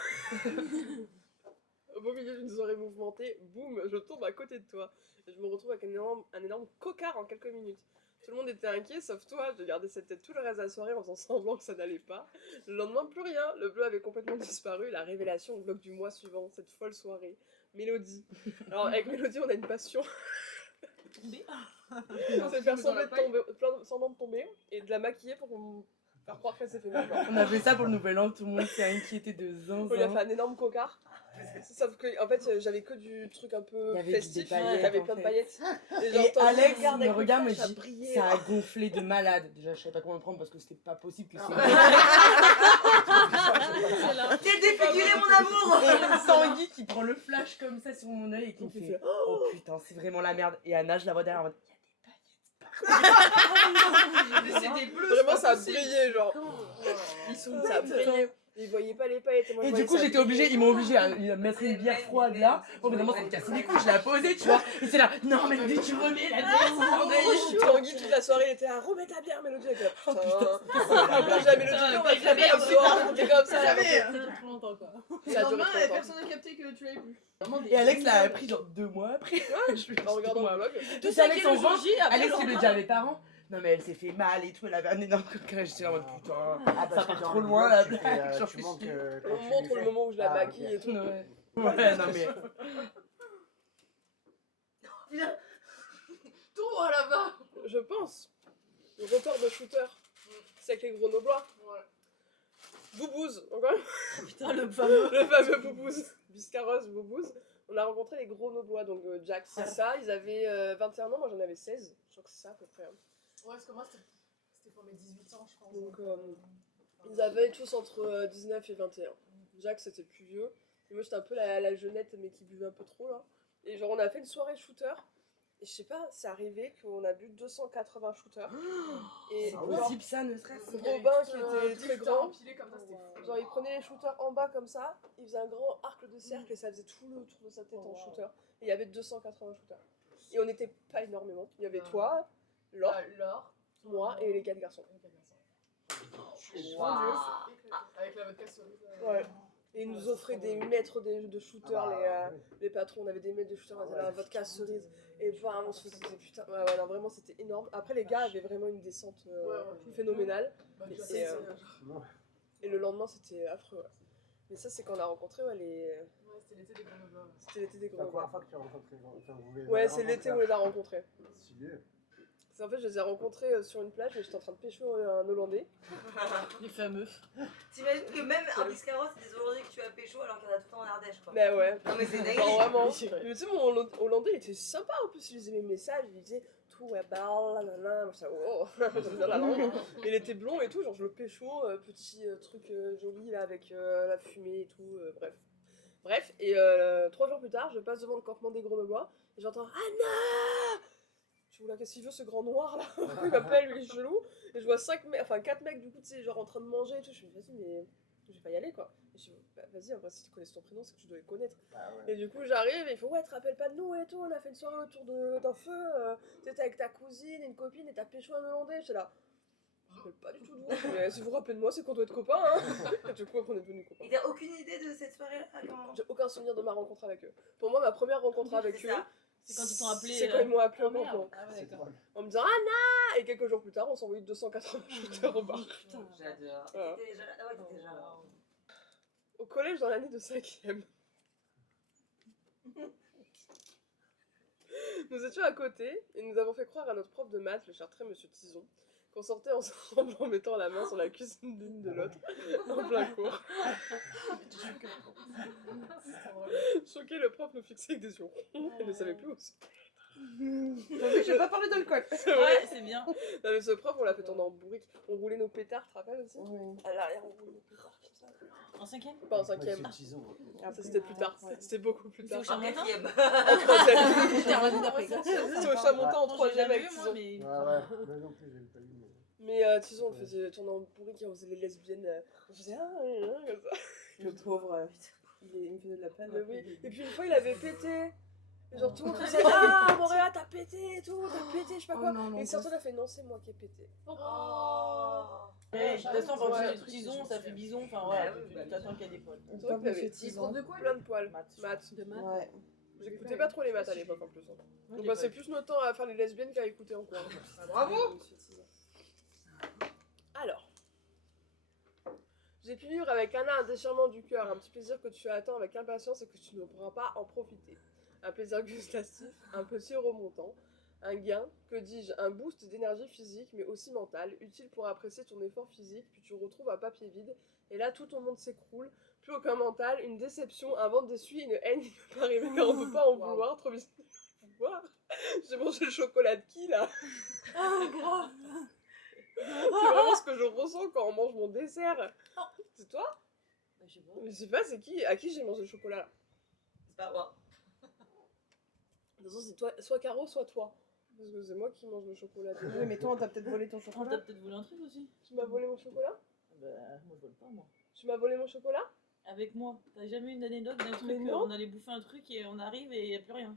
Au beau milieu d'une soirée mouvementée, boum, je tombe à côté de toi. Et je me retrouve avec un énorme cocard en quelques minutes. Tout le monde était inquiet, sauf toi. J'ai gardé cette tête tout le reste de la soirée en faisant semblant que ça n'allait pas. Le lendemain, plus rien. Le bleu avait complètement disparu. La révélation au bloc du mois suivant, cette folle soirée. Mélodie. Alors, avec Mélodie, on a une passion. On s'est fait semblant de tomber et de la maquiller pour qu'on faire croire qu'elle s'est fait mal. On a fait ça pour le nouvel an, tout le monde s'est inquiété de zinzin. Il a fait un énorme cocard. Sauf que, en fait, j'avais que du truc un peu festif, il y avait plein de paillettes. Et Alex me regarde, me ça dit, brillait. ça a gonflé de malade. Déjà, je savais pas comment le prendre parce que c'était pas possible que c'est... T'es défiguré, mon amour. Et Tanguy qui prend le flash comme ça sur mon œil et qui me fait, oh putain, c'est vraiment la merde. Et Anna, je la vois derrière en mode, C'est des bleus. Vraiment, ça a brillé, genre. Ça a brillé. Ils voyaient pas les paillettes. Et du coup, j'étais obligée, ils m'ont obligée à mettre une bière froide là. Bon, évidemment, ça me cassait les couilles, je l'ai posée, tu vois. Et c'est là, non, mais dès que tu remets la bière, Tanguy, toute la soirée, il était là, remets ta bière, Mélodie. Avec la putain. Après, j'ai la Mélodie, on va te la bière ce soir. C'était comme ça. Ça dure trop longtemps quoi. Ça a duré trop longtemps. Personne n'a capté que tu l'avais plus. Et Alex l'a appris genre 2 mois après. Ouais, en regardant le vlog. Tout ça, Alex, on voit. Alex, il le dit à mes parents. Non, mais elle s'est fait mal et tout, elle avait un énorme coup de cœur. J'étais en mode putain, ça part trop loin la blague. On montre le moment où je la maquille et tout. Ouais, non mais. Tout là-bas. Je pense. Le record de shooter. C'est avec les grenoblois. Boubouz, encore une Putain, le fameux Boubouz. Biscarrosse, Boubouz. On a rencontré les grenoblois, donc Jack, c'est ça. Ils avaient 21 ans, moi j'en avais 16. Je crois que c'est ça à peu près. Ouais, parce que moi c'était pour mes 18 ans, je pense. Donc ils avaient tous entre 19 et 21. Jack c'était le plus vieux. Et moi j'étais un peu la jeunette, mais qui buvait un peu trop là. Et genre on a fait une soirée shooter. Et je sais pas, c'est arrivé qu'on a bu 280 shooters. Et c'est possible ça, ne serait-ce que. Robin qui était très grand. Empilé comme ça, c'était fou. Genre il prenait les shooters en bas comme ça, il faisait un grand arc de cercle et ça faisait tout le tour de sa tête en shooter. Et il y avait 280 shooters. Et on n'était pas énormément. Il y avait toi, Laure, moi et les 4 garçons. Avec la vodka cerise. Ouais. Et ils nous offraient des mètres de shooters, les patrons. On avait des mètres de shooters, on avait la vodka cerise. Et bam, on se faisait des putains. Ouais, non, vraiment c'était énorme. Après, les gars avaient vraiment une descente phénoménale. Et le lendemain, c'était affreux. Ouais. Mais ça, c'est quand on a rencontré les. Ouais, c'était l'été des Grenoblois. C'était l'été des C'est la Grenoblois. première fois que tu as rencontré. Ouais, c'est l'été où on les a rencontrés. Stylé. En fait, je les ai rencontrés sur une plage, mais j'étais en train de pécho un Hollandais. Les fameux. T'imagines que même à Biscarrosse, c'est des Hollandais que tu as pécho alors qu'il y en a tout le temps en Ardèche quoi. Bah ouais. Non mais c'est dingue. Non, vraiment. Oui, c'est vrai. Mais tu sais, mon Hollandais, il était sympa en plus. Il lisait mes messages, il disait tout, ouais, bah, nanana. Moi, je disais, oh, j'aime bien la langue. Il était blond et tout, genre je le pécho, petit truc joli là avec la fumée et tout, bref. Bref, et 3 jours plus tard, je passe devant le campement des Grenoblois et j'entends Anna! Je suis là, qu'est-ce qu'il veut ce grand noir là? Il m'appelle, lui il est chelou. Et je vois 4 mecs du coup, tu sais, genre en train de manger et tout. Je me dis, vas-y, mais je vais pas y aller quoi. Et je dis, bah, vas-y, en vrai, si tu connais ton prénom, c'est que tu dois les connaître. Et du coup, j'arrive et il faut, ouais, te rappelles pas de nous et tout. On a fait une soirée autour d'un feu. T'étais avec ta cousine et une copine et t'as pécho un Hollandais. J'étais là. Je me rappelle pas du tout de vous. Mais si vous vous rappelez de moi, c'est qu'on doit être copains. Hein. Et du coup, après, on est devenus copains. Et t'as aucune idée de cette soirée-là quand... J'ai aucun souvenir de ma rencontre avec eux. Pour moi, ma première rencontre avec eux, C'est quand ils t'ont appelé. c'est quand ils m'ont appelé au merde. campement. Ah ouais, d'accord. En me disant Anna! Et quelques jours plus tard, on s'est envoyé 280 shooters au bar. J'adore. Voilà. T'étais déjà là? Ah ouais, t'étais déjà là. Au collège, dans l'année de 5e. Nous étions à côté et nous avons fait croire à notre prof de maths, le chartreux monsieur Tison, qu'on sortait ensemble en mettant la main sur la cuisine l'une de l'autre, en plein cours. Choqué, le prof nous fixait avec des yeux ronds. Il ne savait plus où se... Je vais pas parler d'alcool. Ouais, c'est bien. Non mais ce prof, on l'a fait tourner en bourrique. On roulait nos pétards, tu te rappelles aussi? Oui. À l'arrière, on roulait nos pétards comme ça. En 5e? Pas en 5e. Ah, Ça c'était plus tard. C'était beaucoup plus tard. C'est au En Chamontin? 4e. En 3e. J'étais revenu d'après. C'est au Chamontin en 3e avec moi, Tison. mais. Ouais, ouais. Moi non plus, j'ai pas eu. Mais Tison, on le faisait tourner en bourrique et on faisait les lesbiennes. On faisait comme ça. Le pauvre, il me faisait de la peine. Mais oui. Et puis une fois, il avait pété. Et genre tout le monde faisait ah Montréal t'as pété et tout, t'as pété, je sais pas quoi. non, Et il sortait, il a fait non, c'est moi qui ai pété. Oh. Ouais, de toute façon, quand Ouais. tu fais tison, ça fait bison. Enfin, voilà, tu t'attends qu'il y a des poils. C'est vrai qu'il avait plein de poils. Maths. Ouais. J'écoutais pas trop les maths à l'époque en plus. On passait plus notre temps à faire les lesbiennes qu'à écouter en cours. Bravo. Alors. J'ai pu vivre avec Anna un déchirement du cœur, un petit plaisir que tu attends avec impatience et que tu ne pourras pas en profiter. Un plaisir gustatif, un petit remontant, un gain, que dis-je, un boost d'énergie physique mais aussi mentale, utile pour apprécier ton effort physique, puis tu retrouves un papier vide, et là tout ton monde s'écroule, plus aucun mental, une déception, un ventre déçu, une haine qui ne peut pas arriver car on peut pas en vouloir, trop bizarre de vouloir. J'ai mangé le chocolat de qui là? Ah, grave. C'est vraiment ce que je ressens quand on mange mon dessert. C'est toi? Je sais pas. Mais je sais pas, c'est qui? À qui j'ai mangé le chocolat là? C'est pas moi. De toute façon, c'est toi, soit Caro, soit toi. Parce que c'est moi qui mange le chocolat. Oui, mais toi, on t'a peut-être volé ton On t'a chocolat. peut-être voulu un truc aussi. Tu m'as volé mon chocolat? Bah, moi je vole pas, moi. Tu m'as volé mon chocolat? Avec moi. T'as jamais eu une anecdote d'un truc, Mais non. on allait bouffer un truc et on arrive et y a plus rien.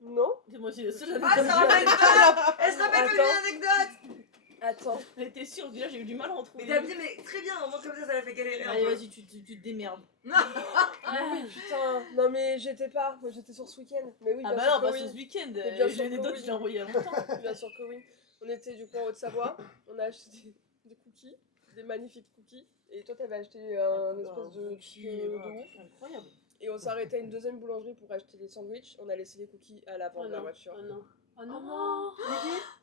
Non? C'est moi aussi le seul Ah, ça rappelle pas. Elle se rappelle pas d'une anecdote. Attends. Mais t'es sûre, déjà j'ai eu du mal à en trouver. Mais t'as dit, mais très bien, au moins comme ça l'a fait galérer un Allez, peu. vas-y, tu te démerdes. Ah oui, putain. Non mais j'étais pas. Moi j'étais sur ce week-end. Mais oui, Ah bien bah sûr non, que pas oui. ce week-end. Mais bien sûr J'ai que l'anecdote, oui. je l'ai envoyée il y a longtemps. Bien sûr que oui. On était du coup en Haute-Savoie. On a acheté des cookies. Des magnifiques cookies. Et toi t'avais acheté un espèce de truc de ouf. Incroyable. Et on s'est arrêté à une deuxième boulangerie pour acheter les sandwichs. On a laissé les cookies à l'avant de la voiture. Oh non. Oh non.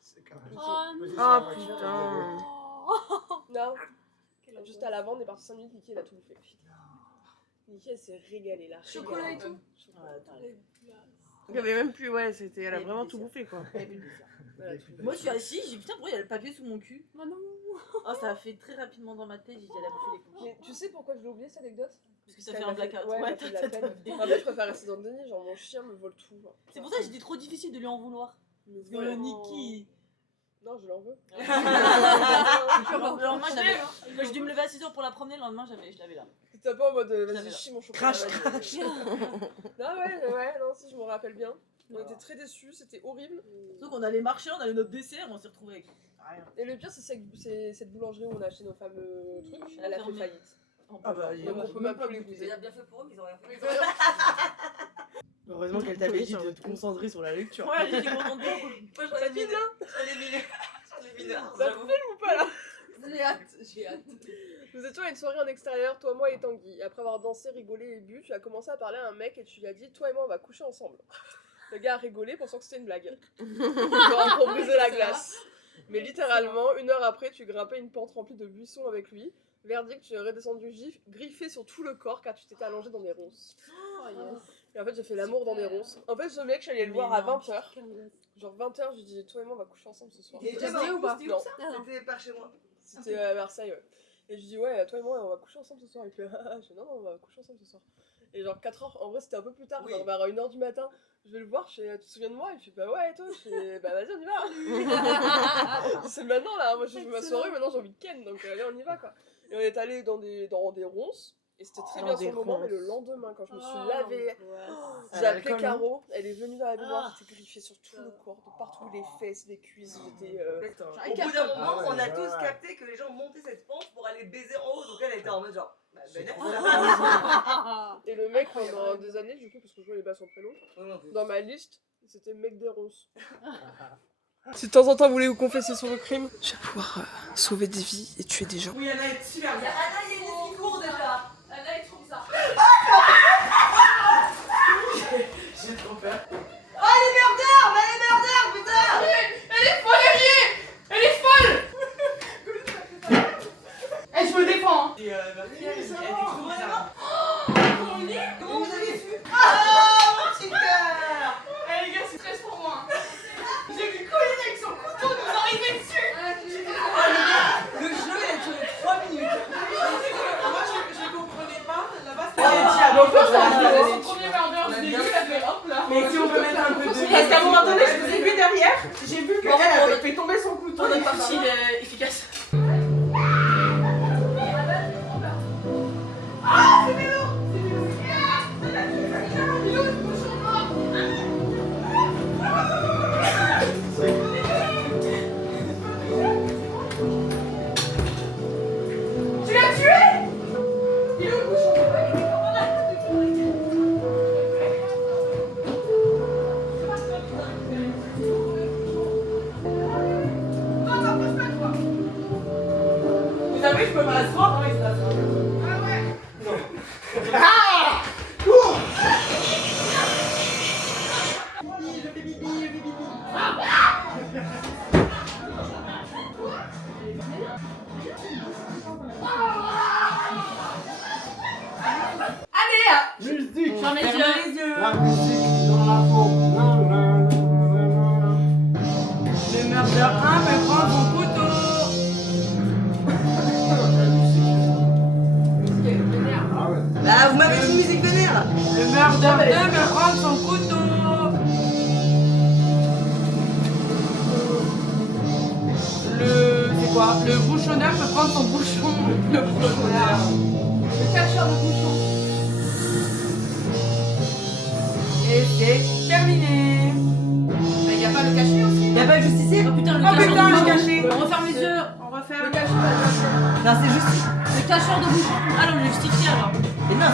C'est quand même. Oh putain. Non. Juste à l'avant, on est parti 5 minutes, Niki elle a tout bouffé. Niki elle s'est régalée là. Chocolat et tout. Il y avait même plus, ouais, c'était, elle a vraiment tout bouffé quoi. Moi je suis assise, j'ai dit putain, pourquoi il y a le papier sous mon cul? Oh non. Oh, ça a fait très rapidement dans ma tête, j'ai dit elle a bouffé les cookies. Mais tu sais pourquoi je l'ai oublié cette anecdote? Parce que ça fait un blackout. Ouais, Ouais, ça fait de la peine. En fait, je préfère rester dans le déni, genre mon chien me vole tout. Genre. c'est pour ça que j'ai dit trop difficile de lui en vouloir. Parce que Ouais. Niki. Non, je l'en veux. lendemain, quand j'ai dû me lever à 6h pour la promener, le lendemain, je l'avais là. T'étais pas en mode Je vas-y, l'avais là. chie mon chocolat. Crash, vas-y. crash. Non, ouais, non, si, je me rappelle bien. On était très déçus, c'était horrible. Surtout qu'on allait marcher, on allait notre dessert, on s'est retrouvés avec rien. Et le pire, c'est cette boulangerie où on a acheté nos fameux trucs, elle a fait fermé. faillite. Ah bah, Donc on peut même pas les goûter. Il a bien fait pour eux, mais ils ont rien fait. Heureusement qu'elle t'avait dit de te concentrer sur la lecture. Ouais, j'étais contente de Moi, j'en ai mis là. J'en ai mis là. Ça filme ou pas là? J'ai hâte. Nous étions à une soirée en extérieur, toi, moi et Tanguy. Après avoir dansé, rigolé et bu, tu as commencé à parler à un mec et tu lui as dit toi et moi on va coucher ensemble. Le gars a rigolé pensant que c'était une blague. Pour briser la glace. Mais littéralement, 1 heure après, tu grimpais une pente remplie de buissons avec lui. Verdict, tu es redescendu griffé sur tout le corps car tu t'étais allongé dans des ronces. Et en fait, j'ai fait l'amour dans des ronces. En fait, ce mec, je suis allée le voir à 20h. Genre 20h, je lui ai dit toi et moi on va coucher ensemble ce soir. Il était ou pas? Non. C'était par chez moi. C'était à Versailles, ouais. Et je lui dis ouais, toi et moi on va coucher ensemble ce soir. Il fait je dis non, on va coucher ensemble ce soir. Et genre 4h, en vrai c'était un peu plus tard, genre vers 1h du matin. Je vais le voir, je fais tu te souviens de moi? Il fait bah ouais, et toi? Je fais bah vas-y, on y va. C'est maintenant là, moi je fais ma soirée, maintenant j'ai envie de ken, donc allez, on y va quoi. Et on est allé dans des ronces. Et c'était très bien sur le moment, mais le lendemain, quand je me suis lavée, j'ai appelé Caro, elle est venue dans la baignoire, j'étais griffée sur tout le corps, de partout, les fesses, les cuisses, j'étais... Au bout d'un moment, on a tous capté que les gens montaient cette pente pour aller baiser en haut, donc elle était en mode genre... Et le mec, pendant des années, du coup, parce que je voulais pas son prénom, dans ma liste, c'était mec des ronces. Si de temps en temps vous voulez vous confesser sur le crime, je vais pouvoir sauver des vies et tuer des gens. Oui, Anna est super bien. Anna, il y a une qui court déjà. Anna est trop bizarre. J'ai trop peur. Oh, elle est murder, mais elle est murder, putain. Elle est folle, elle est folle. Eh, je me défends. Et elle était trop bizarre. Comment vous avez su? Ah, mon petit cœur. Eh les gars, c'est stress pour moi. J'ai vu Colline avec son couteau nous arriver dessus. Le jeu, il a duré 3 minutes. Moi, je comprenais pas. Là-bas, Son premier murder, je l'ai vu, elle fait hop là. mais si on peut mettre un peu de... Parce qu'à un moment donné, je vous ai vu derrière, j'ai vu qu'elle avait fait tomber son couteau. On est parti efficace. Ah, c'est Mélo. Tu l'as tué? Il est où le bouchon? Vous savez, je peux m'asseoir dans les stations. Ah ouais. Ah! Cours! Allez! Musique. Ferme les yeux. La musique dans la peau. Non, non, non, non. Le murder 1 peut prendre son couteau. Ah ouais. Bah, vous m'avez dit musique vénère. Le murder 2 peut prendre son couteau. C'est quoi? Le bouchonneur peut prendre son bouchon. Le bouchonneur. Le cacheur de bouchon. Et c'est terminé. Mais y a pas le cachet aussi? Y'a pas le justicier? Oh putain, le Oh cacheur putain, de le bouchon. cachet. On referme les yeux, on referme. Non, c'est juste. Le cacheur de bouchon. Ah non, le justifié alors. Mais non.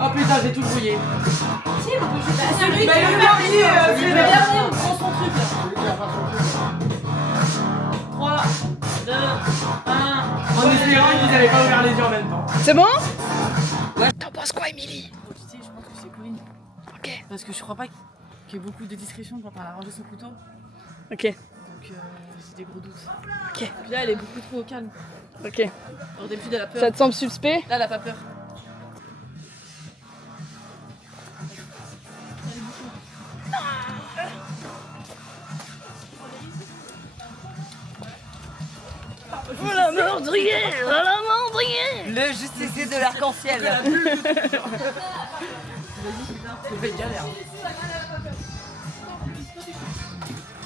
Oh putain, j'ai tout brouillé. Si, on peut juste. C'est lui qui Bah, veut le faire dernier, c'est c'est le le- dernier, on prend son truc là. Celui qui a pas son truc. 3, 2, 1. En espérant qu'ils n'avaient pas ouvert les yeux en même temps. C'est bon? T'en penses quoi, Émilie? Oh, tu sais, je pense que c'est Colline. Ok. Parce que je crois pas qu'il y ait beaucoup de discrétion quand elle a rangé son couteau. Ok. Donc j'ai des gros doutes. Ok. Puis là, elle est beaucoup trop au calme. Ok. Alors d'habitude, elle a peur. Ça te semble suspect? Là, elle a pas peur. Oh la meurtrière! Oh la meurtrière! Le justicier de l'arc-en-ciel. C'est galère.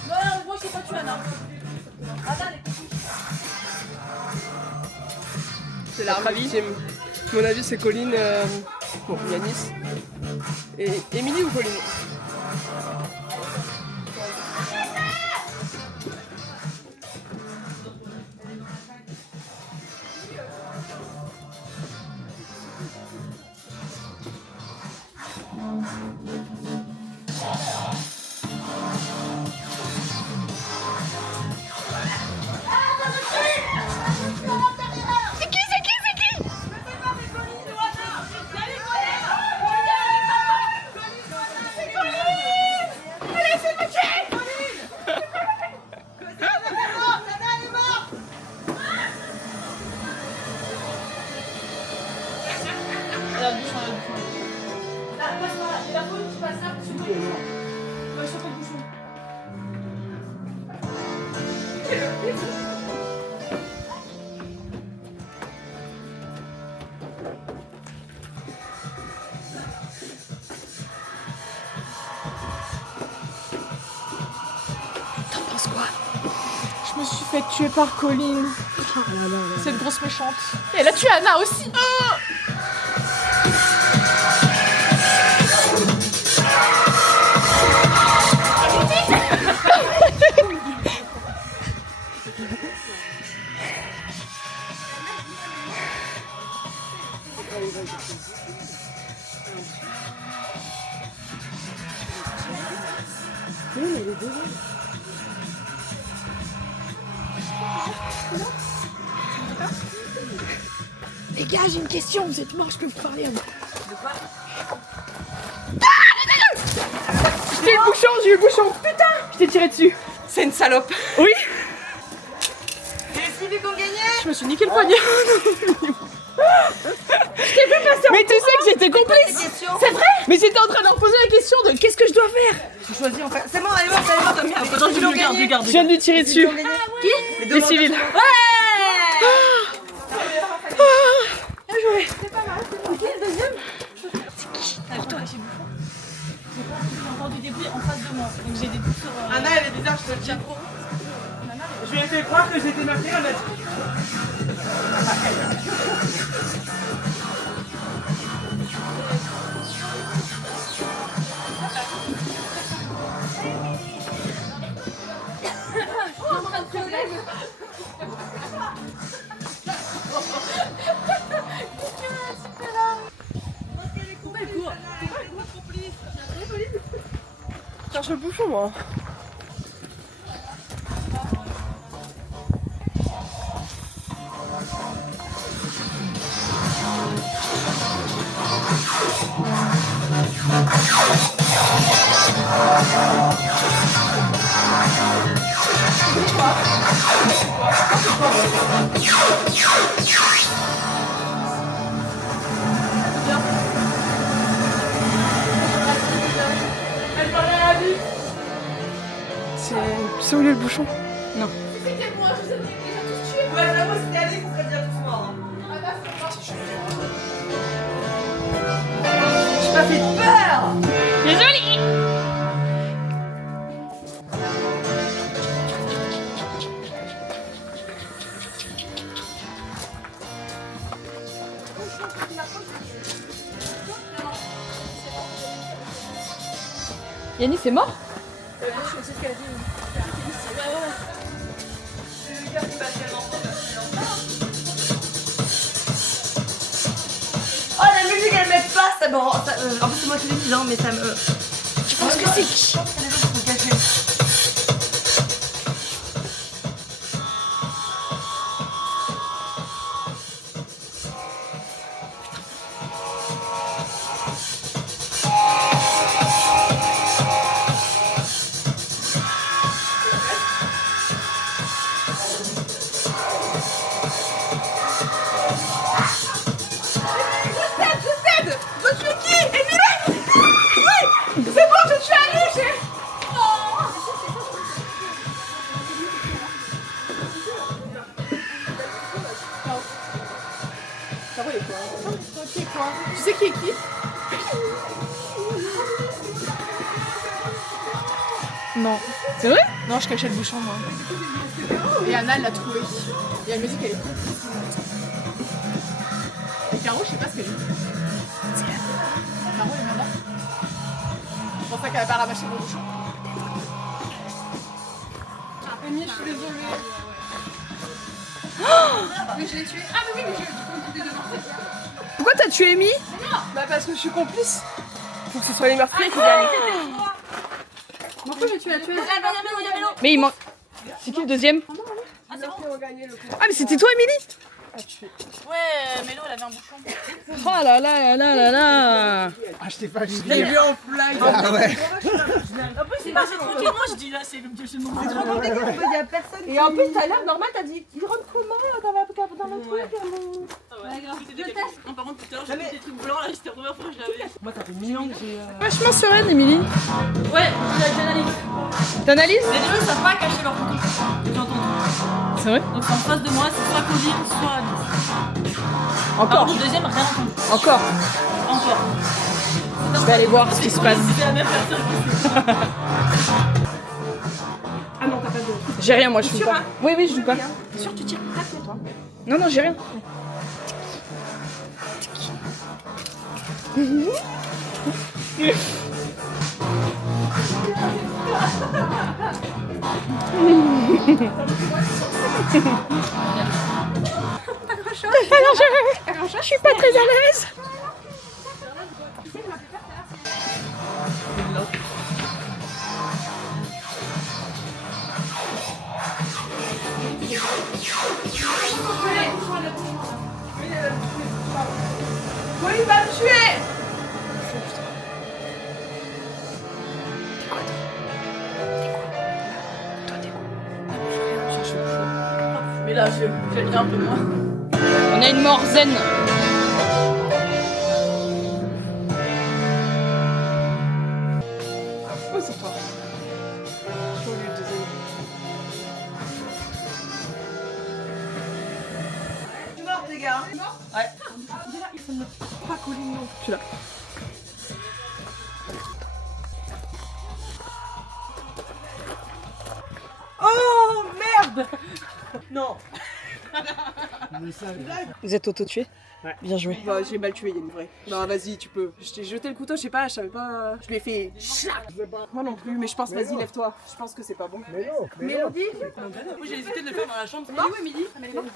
Non, moi, je sais pas tuer Anna. Anna, elle est petite. C'est l'arme ultime. Mon avis, c'est Colline, bon, Yanis. Et Émilie ou Colline? T'en penses quoi? Je me suis fait tuer par Colline. Cette grosse méchante. Et elle a tué Anna aussi. Les gars, j'ai une question, vous êtes morts, je peux vous parler à vous. De quoi? J'ai eu le bouchon, putain! Je t'ai tiré dessus. C'est une salope. Oui. Les Sylvie qu'on gagnait. Je me suis niqué le poignet. Mais tu sais que j'étais complice. C'est vrai. Mais j'étais en train de leur poser la question de qu'est-ce que je dois faire. J'ai choisi en fait. C'est bon, elle est morte, t'as mis. Attends, je viens de lui tirer dessus. Qui? Les civils. Ouais. Bien joué. C'est pas mal. Ok, le deuxième. C'est toi, j'ai bouffon. J'ai entendu des bruits en face de moi. Donc j'ai des bruits sur. Anna, elle est bizarre, je te le tiens. Je lui ai fait croire que j'étais ma fille, elle a dit. Cherche le bouchon, moi. C'est où il est le bouchon? Non. C'était moi, je vous ai déjà tous tués. Ouais, j'avoue, c'était Alice, on serait déjà tous morts. J'ai pas fait peur. Désolée. Yannis c'est mort? Oh, la musique elle m'aide pas, ça me rend. En plus, c'est moi qui l'ai dit, hein, mais ça me. Tu penses que c'est qui? Je pense que les autres sont cachés. Tu sais qui est qui? Non. C'est vrai? Non, je cachais le bouchon moi. Et Anna elle l'a trouvé. Et elle me dit qu'elle est cool. Caro, je sais pas ce qu'elle dit. Caro, elle est merde. Je pensais qu'elle avait pas ramassé mon bouchon. Amy, je suis désolée. Mais je l'ai tué. Ah, mais oui, mais je l'ai devant. Pourquoi t'as tué Amy? Bah parce que je suis complice. Faut que ce soit les meurtriers qui gagnent. Pourquoi tu l'as tué? Mais il manque. C'est qui le deuxième? Les meurtriers ont gagné le coup. Ah mais c'était toi Émilie? Ouais, Mélo, elle avait un bouchon. Oh là là là là là là. Ah, je t'ai pas vu. Je l'ai vu en flag. Ah ouais. En plus, c'est passé tranquillement, je dis là, c'est le moment. C'est trop compliqué, en fait, il y a personne. Et en plus, t'as l'air normal, t'as dit il rentre comment dans le truc Non, par contre, tout à l'heure, j'ai vu des trucs blancs, là, j'étais première fois que je l'avais. Moi, ça fait 1000 ans que j'ai. Vachement sereine Émilie. Ouais, j'analyse. T'analyses? Les deux, ils savent pas cacher leur photo. J'ai entendu. C'est vrai? Donc, en face de moi, c'est soit Colline, soit Alice. Par Encore? contre, le deuxième, rien entendu. Encore? Encore. Je vais aller voir ce qui se passe. C'est la même personne. Ah non, t'as pas de. J'ai rien moi, je joue pas. Oui, oui, je joue pas. T'es sûr que tu tires pas toi? Non, non, j'ai rien. Alors, je suis pas très à l'aise. Oui, il va me tuer. Mais là, je le dis un peu moins. On a une mort zen. Oh, c'est toi. Je suis au lieu de deuxième. Je suis morte, les gars. Ouais. Il faut ne pas coller non. Je suis là. Oh merde. Non. Vous êtes auto-tué? Ouais. Bien joué. Bah, j'ai mal tué, Yann, vrai. Non, vas-y, tu peux. Je t'ai jeté le couteau, je sais pas, je savais pas. Je l'ai fait. Moi non plus, mais je pense, vas-y, lève-toi. Je pense que c'est pas bon. Mélodie? Moi, j'ai hésité de le faire dans la chambre. Ah oui, Émilie.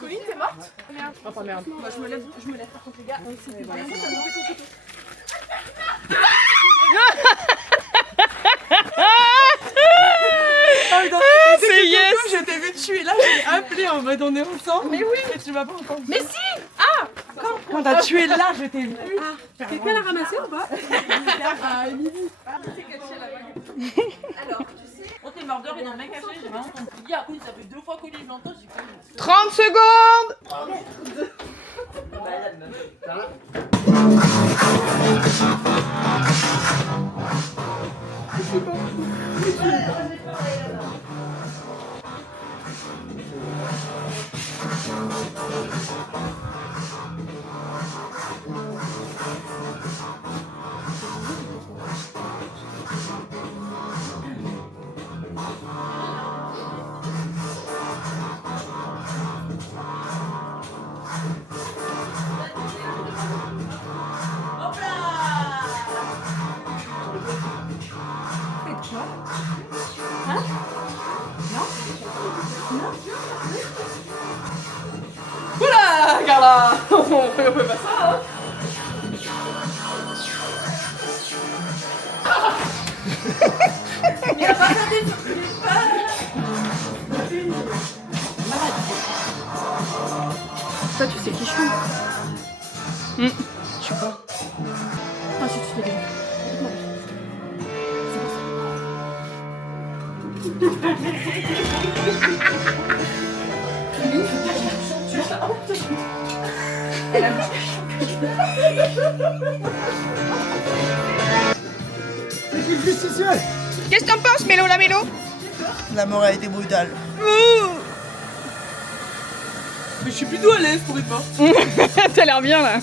Colline, t'es morte? Merde. Oh, pas merde. Moi, je me lève par contre, les gars. C'est yes! Je t'ai vu tuer là, j'ai appelé en mode on est ensemble. Mais oui! Et tu m'as pas entendu. Mais si! Ah! Quand t'as tué là, je t'ai vu. Quelqu'un l'a ramassé ou pas? Ah, Émilie. Alors, tu sais, quand t'es mordeur, il y a un mec caché, j'ai vraiment entendu. Il dit, ah, ça fait 2 fois que je l'entends, j'ai pas 30 secondes! Oula, Carla! On fait pas ça, hein? Il a pas regardé sur les Toi, tu sais qui je suis? Je sais pas. Ah, si tu fais déjà. Qu'est-ce que t'en penses, Mélo, la Mélo? La mort a été brutale. Mais je suis plutôt à l'aise pour une morte. T'as l'air bien là.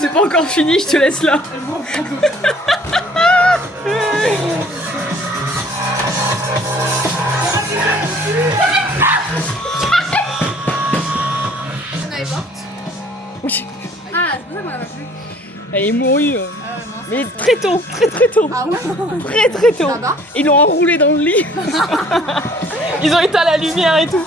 C'est pas encore fini, je te laisse là. Oui. Ah, c'est pour ça qu'on l'a pas vu. Elle est mourue. Mais très tôt, très tôt. Ah ouais? Très tôt. Là-bas? Ils l'ont enroulé dans le lit. Ils ont éteint la lumière et tout.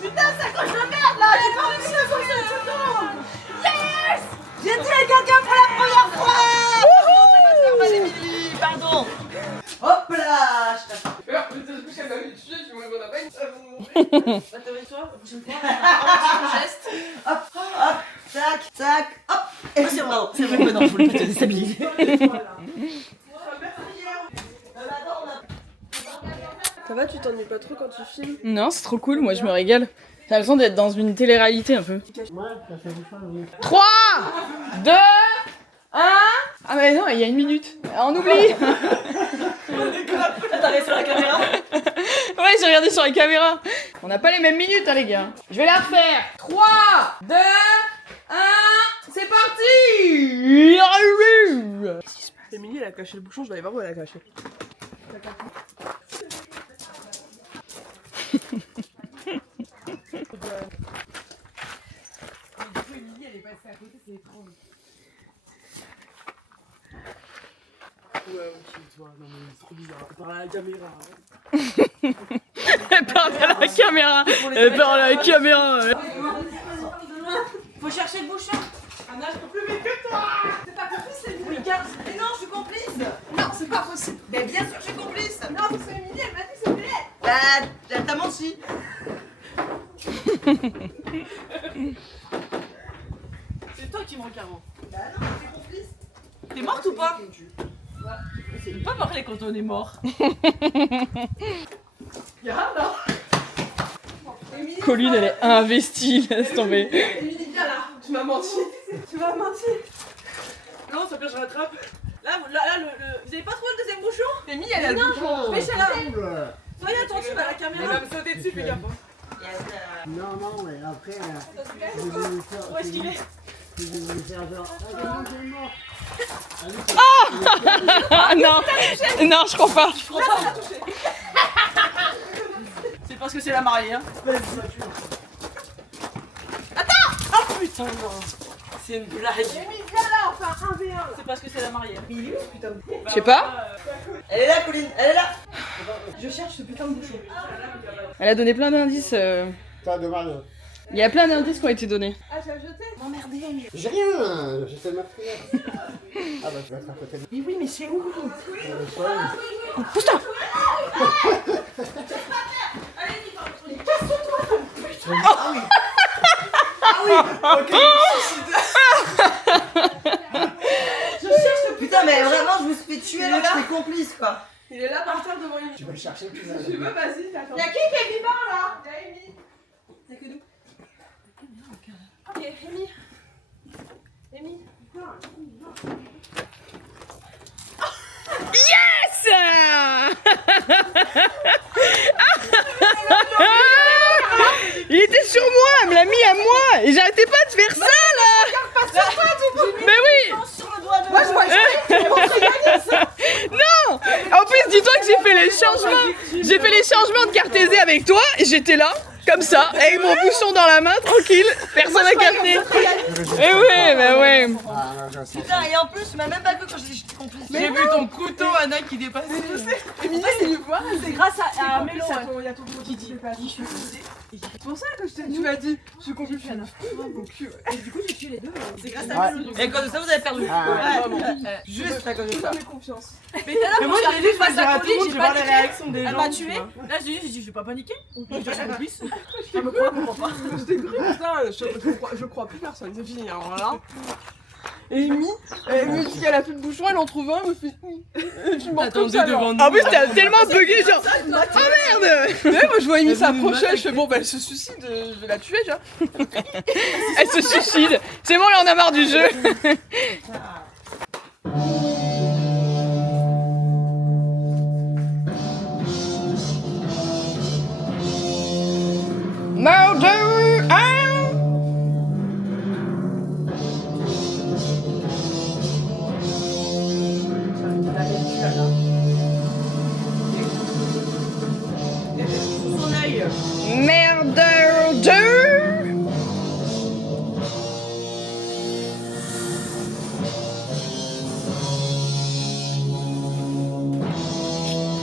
Putain, ça coche de merde là! J'ai pas réussi à faire ça tout le temps! Yes! J'ai tué quelqu'un pour la première fois! Non, c'est pas faire mal, Émilie, pardon! Hop là! Je t'ai peur, peut-être qu'elle m'avait tué, je me vois pas. Attends, toi, la prochaine fois, un geste. Hop, hop, tac, tac, hop! Et c'est bon, c'est bon, non, je voulais pas te déstabiliser. Ça va, tu t'ennuies pas trop quand tu filmes? Non, c'est trop cool, moi je me régale. J'ai l'impression d'être dans une télé-réalité un peu. 3, 2, 1. Ah mais non, il y a 1 minute. On oublie. T'as regardé sur la caméra? Ouais, j'ai regardé sur la caméra. On n'a pas les mêmes minutes, hein, les gars. Je vais la refaire. 3, 2, 1. C'est parti. Émilie, elle a caché le bouchon, je vais aller voir où elle a caché. Ouais, ok, toi, non mais c'est trop bizarre. Elle parle à la caméra. Elle parle à la caméra. Elle parle à la caméra. Faut chercher le bouchon. Anna, je peux plus vite que toi. C'est pas complice, c'est Émilie. Mais non, je suis complice. Non, c'est pas possible. Mais bien sûr que je suis complice. Non, parce que Émilie, elle m'a dit c'est Juliette. Bah, t'as menti. C'est toi qui manques avant. Bah non, t'es complice. T'es morte ou pas? C'est pas parler quand on est mort. Y'a rien là. Colline, elle est investie, laisse tomber. Émilie, viens là. Tu m'as menti. Tu m'as menti. Non, ça peut je rattrape. Là, vous avez pas trouvé le deuxième bouchon? Émilie, elle a le bouchon. Mais là. Soyez attentive à la caméra. Elle va me sauter dessus, fais gaffe. Non, mais après. Où est-ce qu'il est? Ah non, non, je crois pas. C'est parce que c'est la mariée, hein. Attends! Oh putain, non. C'est une blague. Émilie, viens là, enfin 1v1. C'est parce que c'est la mariée. Mais il est où ce putain de bouchon? Je sais pas. Elle est là, Colline, elle est là. Je cherche ce putain de bouchon. Elle a donné plein d'indices. T'as demandé. Il y a plein d'indices qui ont été donnés. Ah, j'ai jeté. M'emmerdez. J'ai rien, j'étais ma prière. Ah bah tu vas être à côté de. Mais oui, mais c'est où? Pousse-toi. Allez, casse-toi, putain. Ah oui, ok, je cherche le putain, mais vraiment, je me suis fait tuer là, j'étais complice quoi. Il est là par terre devant Émilie. Tu vas le chercher plus là. Tu veux, vas-y, t'attends. Y'a qui est vivant là? Y'a Émilie. Y'a que nous. Ok, Émilie. Émilie. Yes. Il était sur moi, elle me l'a mis à moi. Et j'arrêtais pas de faire ça là. Mais oui. Moi je vois Non. En plus, dis-toi que j'ai fait les changements. J'ai fait les changements de carte aisée avec toi et j'étais là. Comme ça, avec mon bouchon dans la main, tranquille, personne n'a capté. Eh ouais, bah ouais. Putain, et en plus, tu m'as même pas vu quand j'étais complice. J'ai vu ton couteau, Anna, qui dépasse. Émilie, c'est lui voir. C'est grâce à Mélo. Il y a ton gros qui dit je suis complice. C'est pour ça que tu m'as dit je suis complice. Et du coup, j'ai tué les deux. C'est grâce Ouais. à Mélo. Et à cause de ça, vous avez perdu. Juste à cause de ça. confiance. Mais t'as là, moi moi, j'avais vu face à tout le monde, Colline, je j'ai vais voir les paniqué. réactions des Elle gens. m'a tu tué. vois. Là, j'ai dit, je vais pas paniquer. Je vais chercher complice. Elle me croit, elle me croit pas. Je t'ai cru, putain, je crois plus personne, c'est fini. Alors là. Et Amy, elle me dit qu'elle a plus de bouchon, elle en trouve un, elle me fait. Tu m'en comme ça. devant nous. En plus, t'as tellement bugué, genre. Oh merde. Ouais, moi je vois Amy s'approcher, je fais bon, bah elle se suicide, je vais la tuer, tu vois. Elle se suicide. C'est bon, là, on a marre du jeu.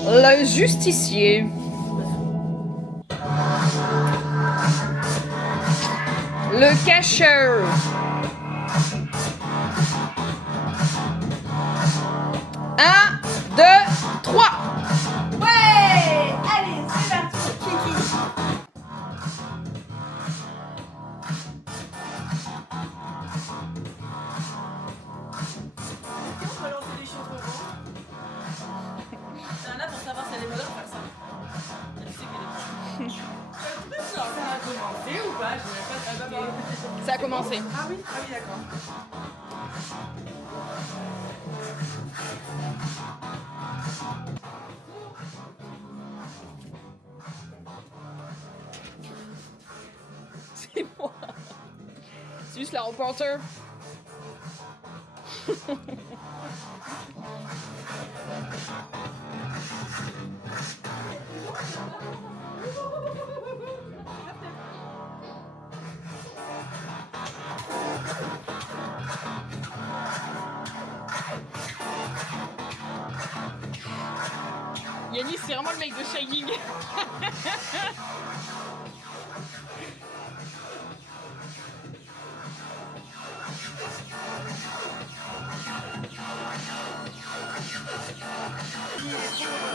Le justicier. Le cacheur. Un, deux, trois. Ouais. Allez, c'est parti. Kiki. On va lancer des choses pour vous. C'est un app pour savoir si elle est bonne ou faire ça. Elle sait qu'elle est bonne. Ça a commencé ou pas? Je n'ai pas. Ça a commencé. Ah oui, d'accord. C'est moi. C'est juste la reporter. Yannis, c'est vraiment le mec de Shining.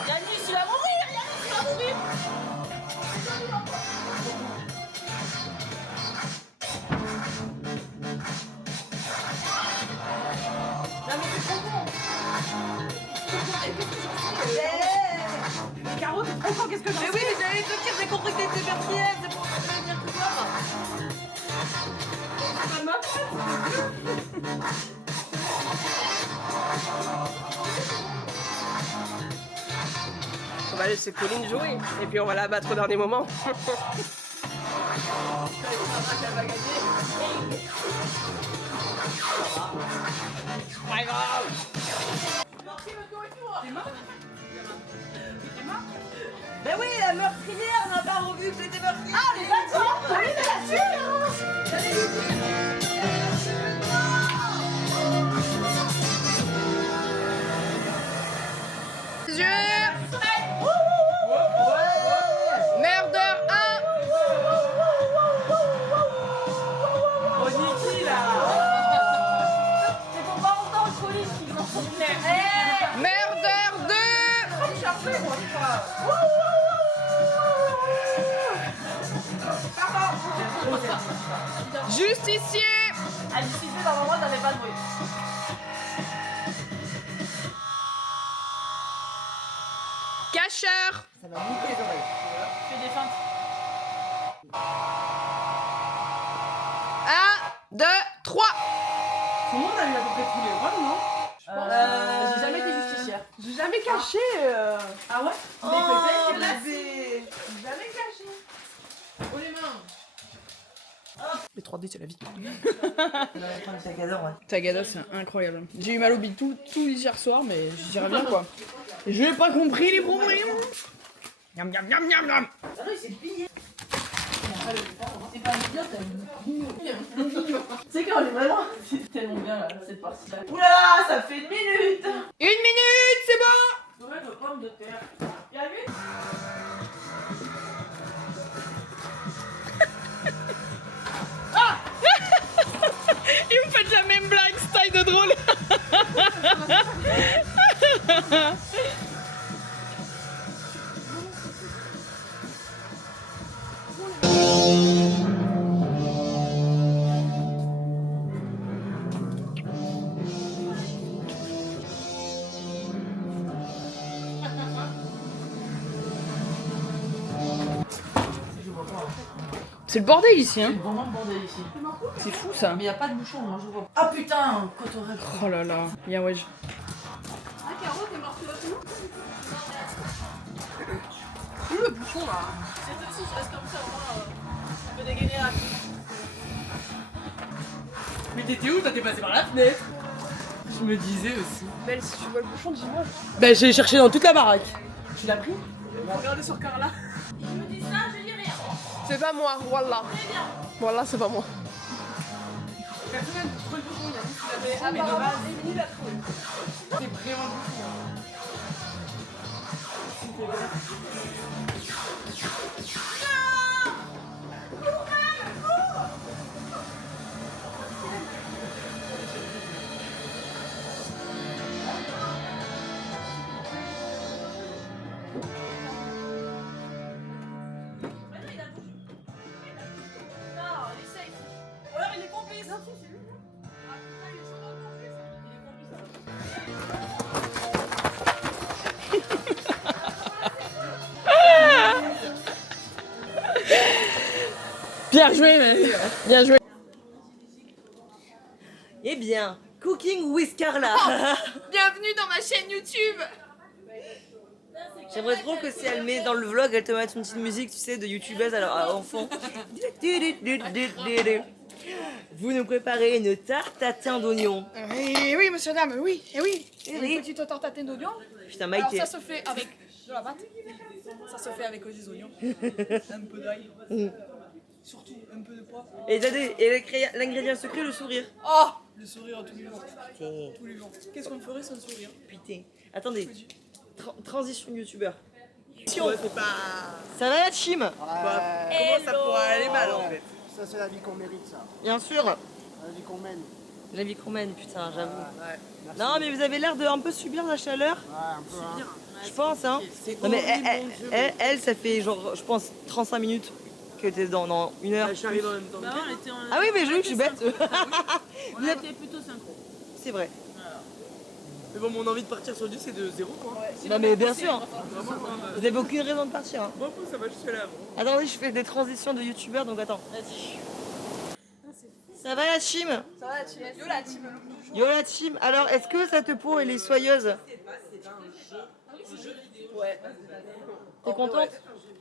Yannis, tu vas mourir! Yannis, tu vas mourir! Non mais c'est trop bon! Caro, t'es trop fort, qu'est-ce que j'en sais? Mais oui, mais j'allais te dire, j'ai compris que t'étais meurtrière, c'est pour ça que je veux dire tout ça! C'est pas ma faute! On va laisser Colline jouer et puis on va la battre au dernier moment. Pas grave. Ben oui, la meurtrière, on n'a pas revu que c'était meurtrière. Ah, les bâtards. Oui, mais là-dessus. Murder 1. On dit qui là? C'est pour pas entendre Colline qui s'en fout. Murder 2. Justicier. À l'utilité, normalement, t'avais pas de bruit. Cacheur. Ça m'a niqué les oreilles. Fais des feintes. 1, 2, 3. Tout le monde a eu à peu près tous les rôles, non? J'ai jamais été justicière. J'ai jamais caché. Ah ouais? Oh, Mais peut-être que là, bébé. Jamais caché. Oh les mains! Les 3D, c'est la vie. Ouais. Tagada, c'est incroyable. J'ai eu mal au bide tout hier soir, mais je dirais bien quoi. J'ai pas compris les problèmes. Miam miam miam miam miam. Ah non, il s'est plié. C'est pas bien, t'as une. Tu sais qu'on est vraiment. C'est tellement bien là, cette partie-là. Oula, ça fait 1 minute. 1 minute, c'est bon. Ouais, de pommes de terre. Bien vu? Et vous faites la même blague, style de drôle. C'est le bordel ici, hein. C'est vraiment le bordel ici. C'est fou ça. Mais y a pas de bouchon, moi je vois. Ah putain, quand on rêve. Oh là là. Yeah, ouais. Ah, Caro, t'es morte là tout? Le bouchon là. C'est aussi, je reste comme ça, au moins, un peu dégainé rapide. Mais t'étais où? Toi, t'es passé par la fenêtre. Je me disais aussi. Belle, si tu vois le bouchon, dis-moi. Bah, j'ai cherché dans toute la baraque. Tu l'as pris? Regardez sur Carla. Il me dit ça, je dis rien. C'est pas moi, voilà. Voilà, c'est pas moi. Personnel, trouve le bouchon, il a dit qu'il avait. Ah, Mais de base, Émilie l'a trouvé. c'est vraiment le bouchon. Bien joué, mais bien joué. Eh bien, Cooking with Carla. Bienvenue dans ma chaîne YouTube. J'aimerais trop que si elle met dans le vlog, elle te mette une petite musique, tu sais, de youtubeuse alors en fond. Vous nous préparez une tarte à thym d'oignon. Oui, monsieur, dame, oui, oui. Oui. Une petite tarte à thym d'oignon. Putain, Alors Maïté. ça se fait avec de la pâte. Ça se fait avec des oignons. Un peu d'ail. Surtout un peu de poivre. Et l'ingrédient secret, le sourire. Oh, le sourire tous les jours. Putain. Tous les jours. Qu'est-ce qu'on ferait sans sourire? Putain. Attendez. Transition youtubeur. Ouais, c'est pas. Ça va la team? Comment ça pourrait aller mal en fait? Ça, c'est la vie qu'on mérite, ça. Bien sûr. La vie qu'on mène. La vie qu'on mène, putain, j'avoue. Ouais. Non, mais vous avez l'air de un peu subir la chaleur. Ouais, un peu. Hein. Je pense, hein. Non, mais elle, ça fait genre, je pense, 35 minutes que t'es dans 1 heure. Je suis arrivé en même temps. Bah, on était en. Ah oui, mais je suis bête. On a été plutôt synchro. C'est vrai. Mais bon, mon envie de partir sur le 10 c'est de 0 quoi. Non, mais bien sûr. Vous avez aucune raison de partir. Hein. Bon, ça va jusque là. Attendez, je fais des transitions de youtubeur, donc attends. Ça va la team? Ça va, la team. Yo, la team. Yo la team. Alors, est-ce que cette peau, elle est soyeuse? Ouais. T'es contente?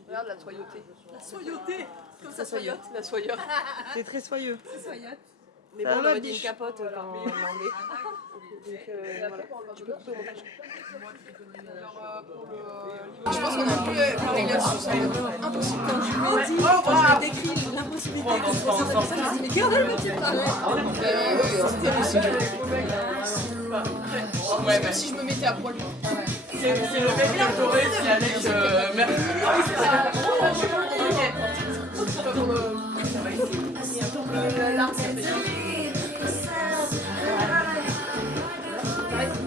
Regarde la soyauté. La soyauté. Comme ça, soyote, la soyeure. C'est très soyeux. Mais Ça bon, on va, aurait dit biche? une capote quand on l'enlevait. Donc voilà, tu peux couper au montage. Je pense qu'on a pu parler là-dessus, ça va être impossible. Quand je lui ai dit, quand je lui ai décrit l'impossibilité que je faisais comme ça, je me suis dit, mais Carla, le petit parler. C'était possible. Ouais, mais Si je me mettais à poil. c'est le mec qui a adoré, c'est avec merci.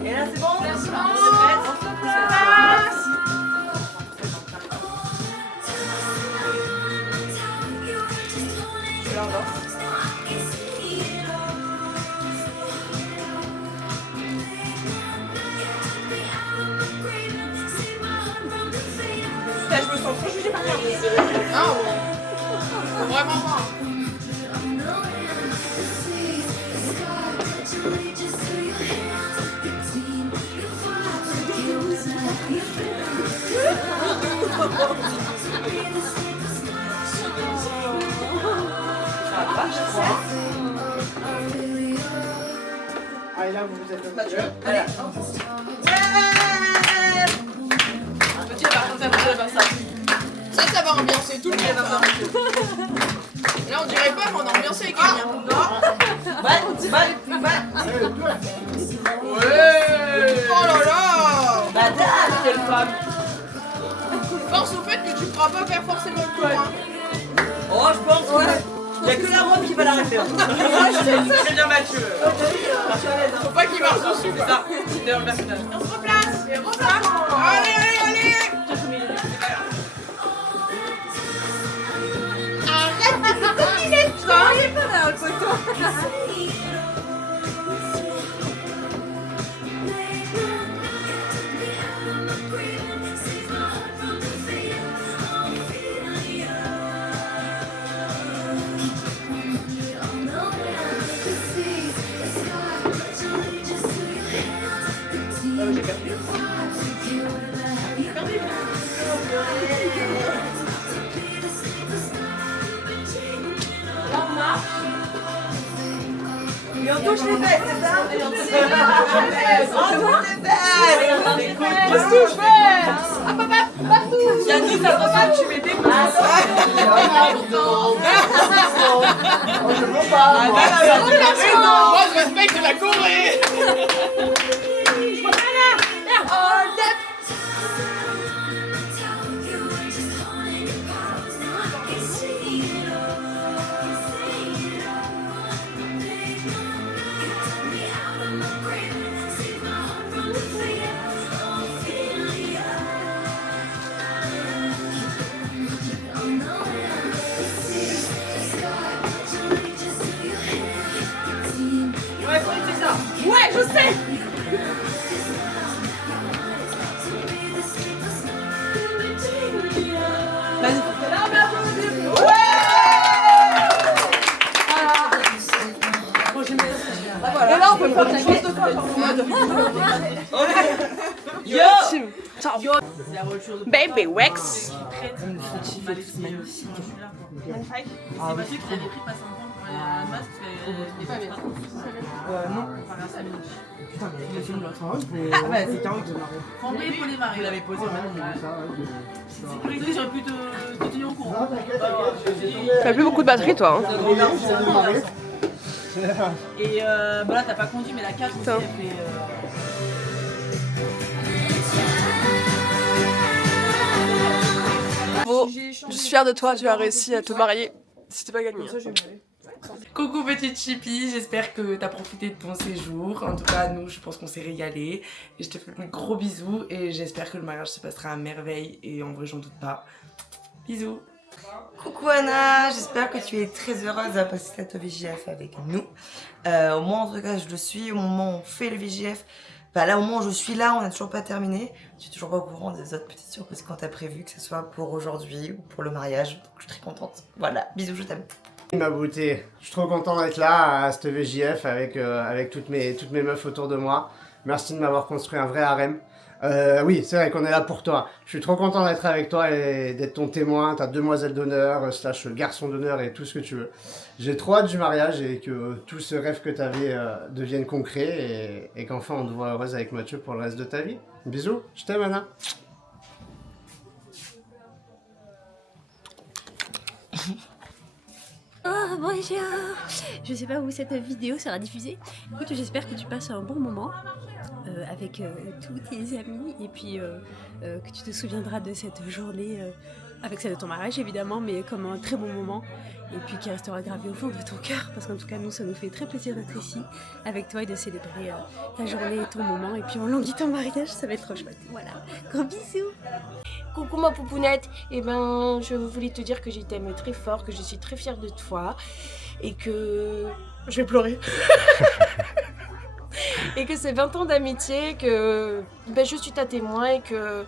Et là, c'est bon? Merci. Je me sens trop jugée par toi. Ah ouais. Faut vraiment voir. Ah, et là, vous êtes un peu. Allez. Petit, par contre, ça va faire ça. Ça va ambiancer tout le monde. Là, on dirait pas, mais on a ambiancé avec quelqu'un. Ouais. Oh là là. Quelle femme! Pense au fait que tu pourras pas faire forcément le tour. Hein. Oh, je pense que il y a que la robe qui va la refaire. C'est bien Mathieu. Faut pas qu'il marche dessus. Quoi. Ça, c'est un personnage. On se replace. Et replace. Allez, allez, allez. Arrête de te coquiner, toi. Il est pas mal, le poteau. Et on touche les fesses, c'est ça? On touche les fesses! Qu'est-ce que je fais? Hop, hop, hop, partout. Yannick, ça va pas, tu mets des pouces. Moi, je respecte la Corée. Et là, on peut faire quelque chose de fois, genre en mode. Yo! Baby Wex! Magnifique. Ah oui. C'est parce qu'il avait pris pas 5 ans pour aller à la masse parce qu'elle n'est pas bien. Non. Enfin, 5 minutes. Putain, mais il a fait une autre. Ah bah, c'est Caro qui m'a marré. Faut envoyer pour les marées. Vous l'avez posé au même moment. C'est sécurisé, j'aurais pu te tenir au courant. T'as plus beaucoup de batterie, toi. Hein. Et bah là, t'as pas conduit, mais la 4 aussi, elle fait. Bon, je suis fière de toi, tu as réussi à te marier. C'était pas gagné. Coucou petite Chippy, j'espère que t'as profité de ton séjour. En tout cas, nous, je pense qu'on s'est régalé. Et je te fais un gros bisou et j'espère que le mariage se passera à merveille. Et en vrai, j'en doute pas. Bisous. Coucou Anna, j'espère que tu es très heureuse à passer cette VJF avec nous. Moi en tout cas je le suis, au moment où on fait le VJF, bah là au moment où je suis là, on n'a toujours pas terminé. Je suis toujours pas au courant des autres petites surprises qu'on t'a prévues, que ce soit pour aujourd'hui ou pour le mariage. Donc je suis très contente. Voilà, bisous, je t'aime. Ma beauté, je suis trop content d'être là à cette VJF avec toutes mes meufs autour de moi. Merci de m'avoir construit un vrai harem. Oui, c'est vrai qu'on est là pour toi. Je suis trop content d'être avec toi et d'être ton témoin, ta demoiselle d'honneur, / garçon d'honneur et tout ce que tu veux. J'ai trop hâte du mariage et que tout ce rêve que tu avais devienne concret et qu'enfin on te voit heureuse avec Mathieu pour le reste de ta vie. Bisous, je t'aime Anna. Oh bonjour. Je sais pas où cette vidéo sera diffusée. Écoute, j'espère que tu passes un bon moment avec tous tes amis et puis que tu te souviendras de cette journée avec celle de ton mariage évidemment, mais comme un très bon moment et puis qui restera gravé au fond de ton cœur parce qu'en tout cas nous ça nous fait très plaisir d'être ici avec toi et de célébrer ta journée et ton moment et puis on languit ton mariage, ça va être trop chouette. Voilà, gros bisous. Coucou ma poupounette, et ben je voulais te dire que je t'aime très fort, que je suis très fière de toi et que je vais pleurer. Et que c'est 20 ans d'amitié, que ben, je suis ta témoin et que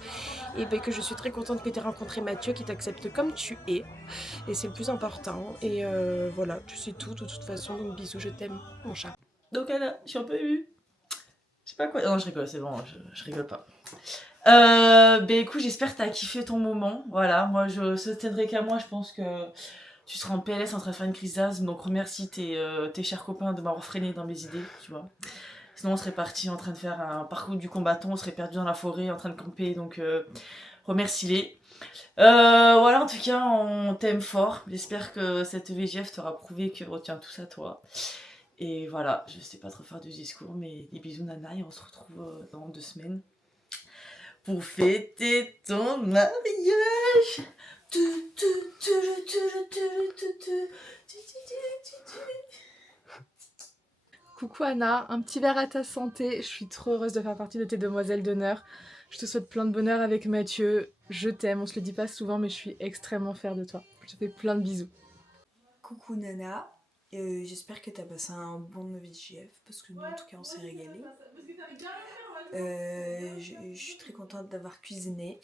je suis très contente que tu aies rencontré Mathieu qui t'accepte comme tu es et c'est le plus important et voilà, tu sais tout de toute façon, donc bisous, je t'aime mon chat. Donc Anna, je suis un peu émue. Je sais pas quoi. Non, je rigole, c'est bon, je rigole pas. Bah écoute, j'espère que t'as kiffé ton moment. Voilà, moi je se tiendrai qu'à moi, je pense que tu seras en PLS en train de faire une crise d'asthme, donc remercie tes chers copains de m'avoir freiné dans mes idées, tu vois. Sinon on serait parti en train de faire un parcours du combattant, on serait perdu dans la forêt en train de camper, donc remercie-les. Voilà, en tout cas, on t'aime fort. J'espère que cette VGF t'aura prouvé que retient tout ça toi. Et voilà, je sais pas trop faire de discours, mais des bisous Nana et on se retrouve dans 2 semaines pour fêter ton mariage. Coucou Anna, un petit verre à ta santé. Je suis trop heureuse de faire partie de tes demoiselles d'honneur. Je te souhaite plein de bonheur avec Mathieu. Je t'aime, on se le dit pas souvent, mais je suis extrêmement fière de toi. Je te fais plein de bisous. Coucou Nana, j'espère que t'as passé un bon VJF parce que nous en tout cas on s'est régalé. Je suis très contente d'avoir cuisiné.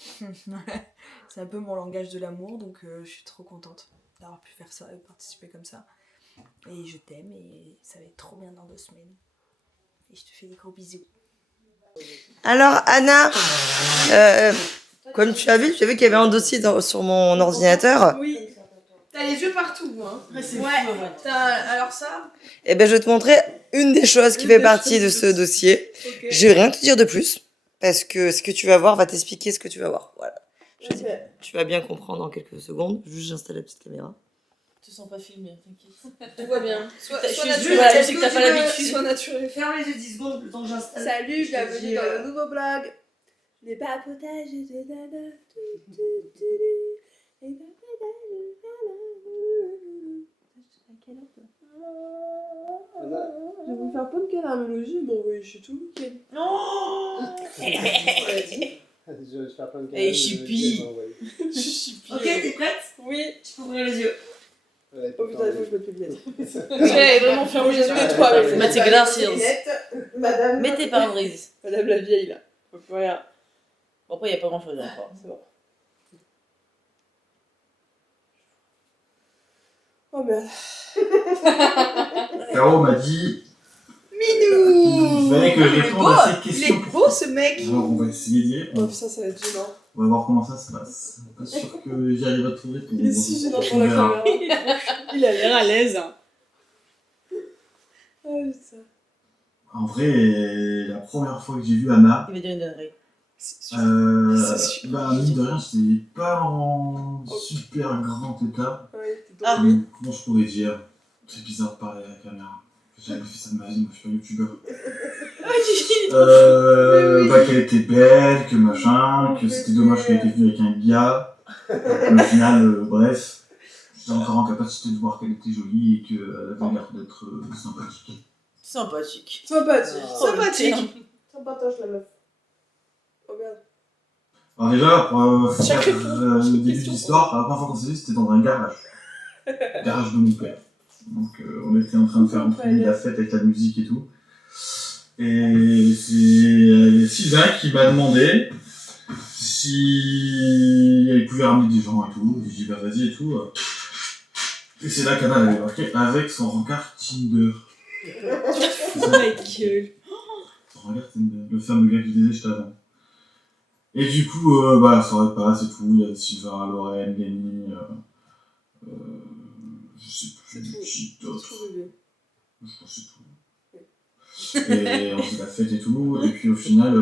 C'est un peu mon langage de l'amour, donc je suis trop contente d'avoir pu faire ça et participer comme ça. Et je t'aime et ça va être trop bien dans 2 semaines. Et je te fais des gros bisous. Alors Anna, comme tu as vu qu'il y avait un dossier sur mon ordinateur. Oui. T'as les yeux partout, hein. Ouais. Alors ça. Et ben je vais te montrer une des choses qui fait partie de ce dossier. Okay. Je vais rien te dire de plus parce que ce que tu vas voir va t'expliquer ce que tu vas voir. Voilà. Tu vas bien comprendre dans quelques secondes. Juste j'installe la petite caméra. Tu te sens pas filmé, t'inquiète. Tout va bien. Soit je naturel. voilà, je sais que t'as pas l'habitude. Soit naturel. Ferme les yeux 10 secondes le temps que j'installe. Salut, bienvenue dans le nouveau blog. Les papotages de Nana. Les papotages de Nana. Je vais vous faire plein de câlins à Mélodie, bon oui, je suis tout nickel. Non. Je vais te faire plein de câlins. Et Chippy. Ok, t'es prête? Oui. Tu peux ouvrir les yeux. Oh putain, il faut que je mette mes lunettes. J'ai vraiment fermé les yeux de toi avec Mettez glaciers. Madame. Mettez pare-brise. Madame la vieille là. Faut plus rien. Bon, après, il n'y a pas grand chose encore. C'est bon. Oh merde. Caro m'a dit. Minou! Il fallait que je réponde à cette question. Il est beau ce mec! Alors, on va essayer d'y répondre. Oh putain, ça va être gênant. On va voir comment ça se passe. Pas sûr que j'y arrive à trouver ton. Il est si gênant pour la verra. caméra. Il a l'air à l'aise. Oh putain. En vrai, la première fois que j'ai vu Anna, Il va dire une dinguerie. bah mine de rien, j'étais pas en super grand état. Ah. Comment je pourrais dire? C'est bizarre de parler à la caméra. J'ai jamais fait ça de ma vie, moi je suis pas youtubeur. Bah qu'elle était belle, que machin, que c'était dommage qu'elle était venue avec un gars. Au final, bref, j'étais encore en capacité de voir qu'elle était jolie et qu'elle avait l'air d'être sympathique. Sympathique. Sympathique. Oh, Sympathique. Sympatoche la meuf. Oh merde. Alors déjà, pour faire le début de l'histoire, la première fois qu'on s'est vu, c'était dans un garage. Le garage de mon père. Donc on était en train de faire la fête avec la musique et tout. Et c'est Sylvain qui m'a demandé si elle pouvait ramener des gens et tout. J'ai dit bah vas-y et tout. Et c'est là qu'Anna avait marqué avec son rencard Tinder. Oh ma gueule! Regarde Tinder, le fameux gars que je disais juste avant. Et du coup, bah, la soirée passe et tout, il y avait Sylvain, Lorraine, Lenny, je sais plus qui d'autre. Je crois que c'est tout. Et on fait la fête et tout, et puis au final,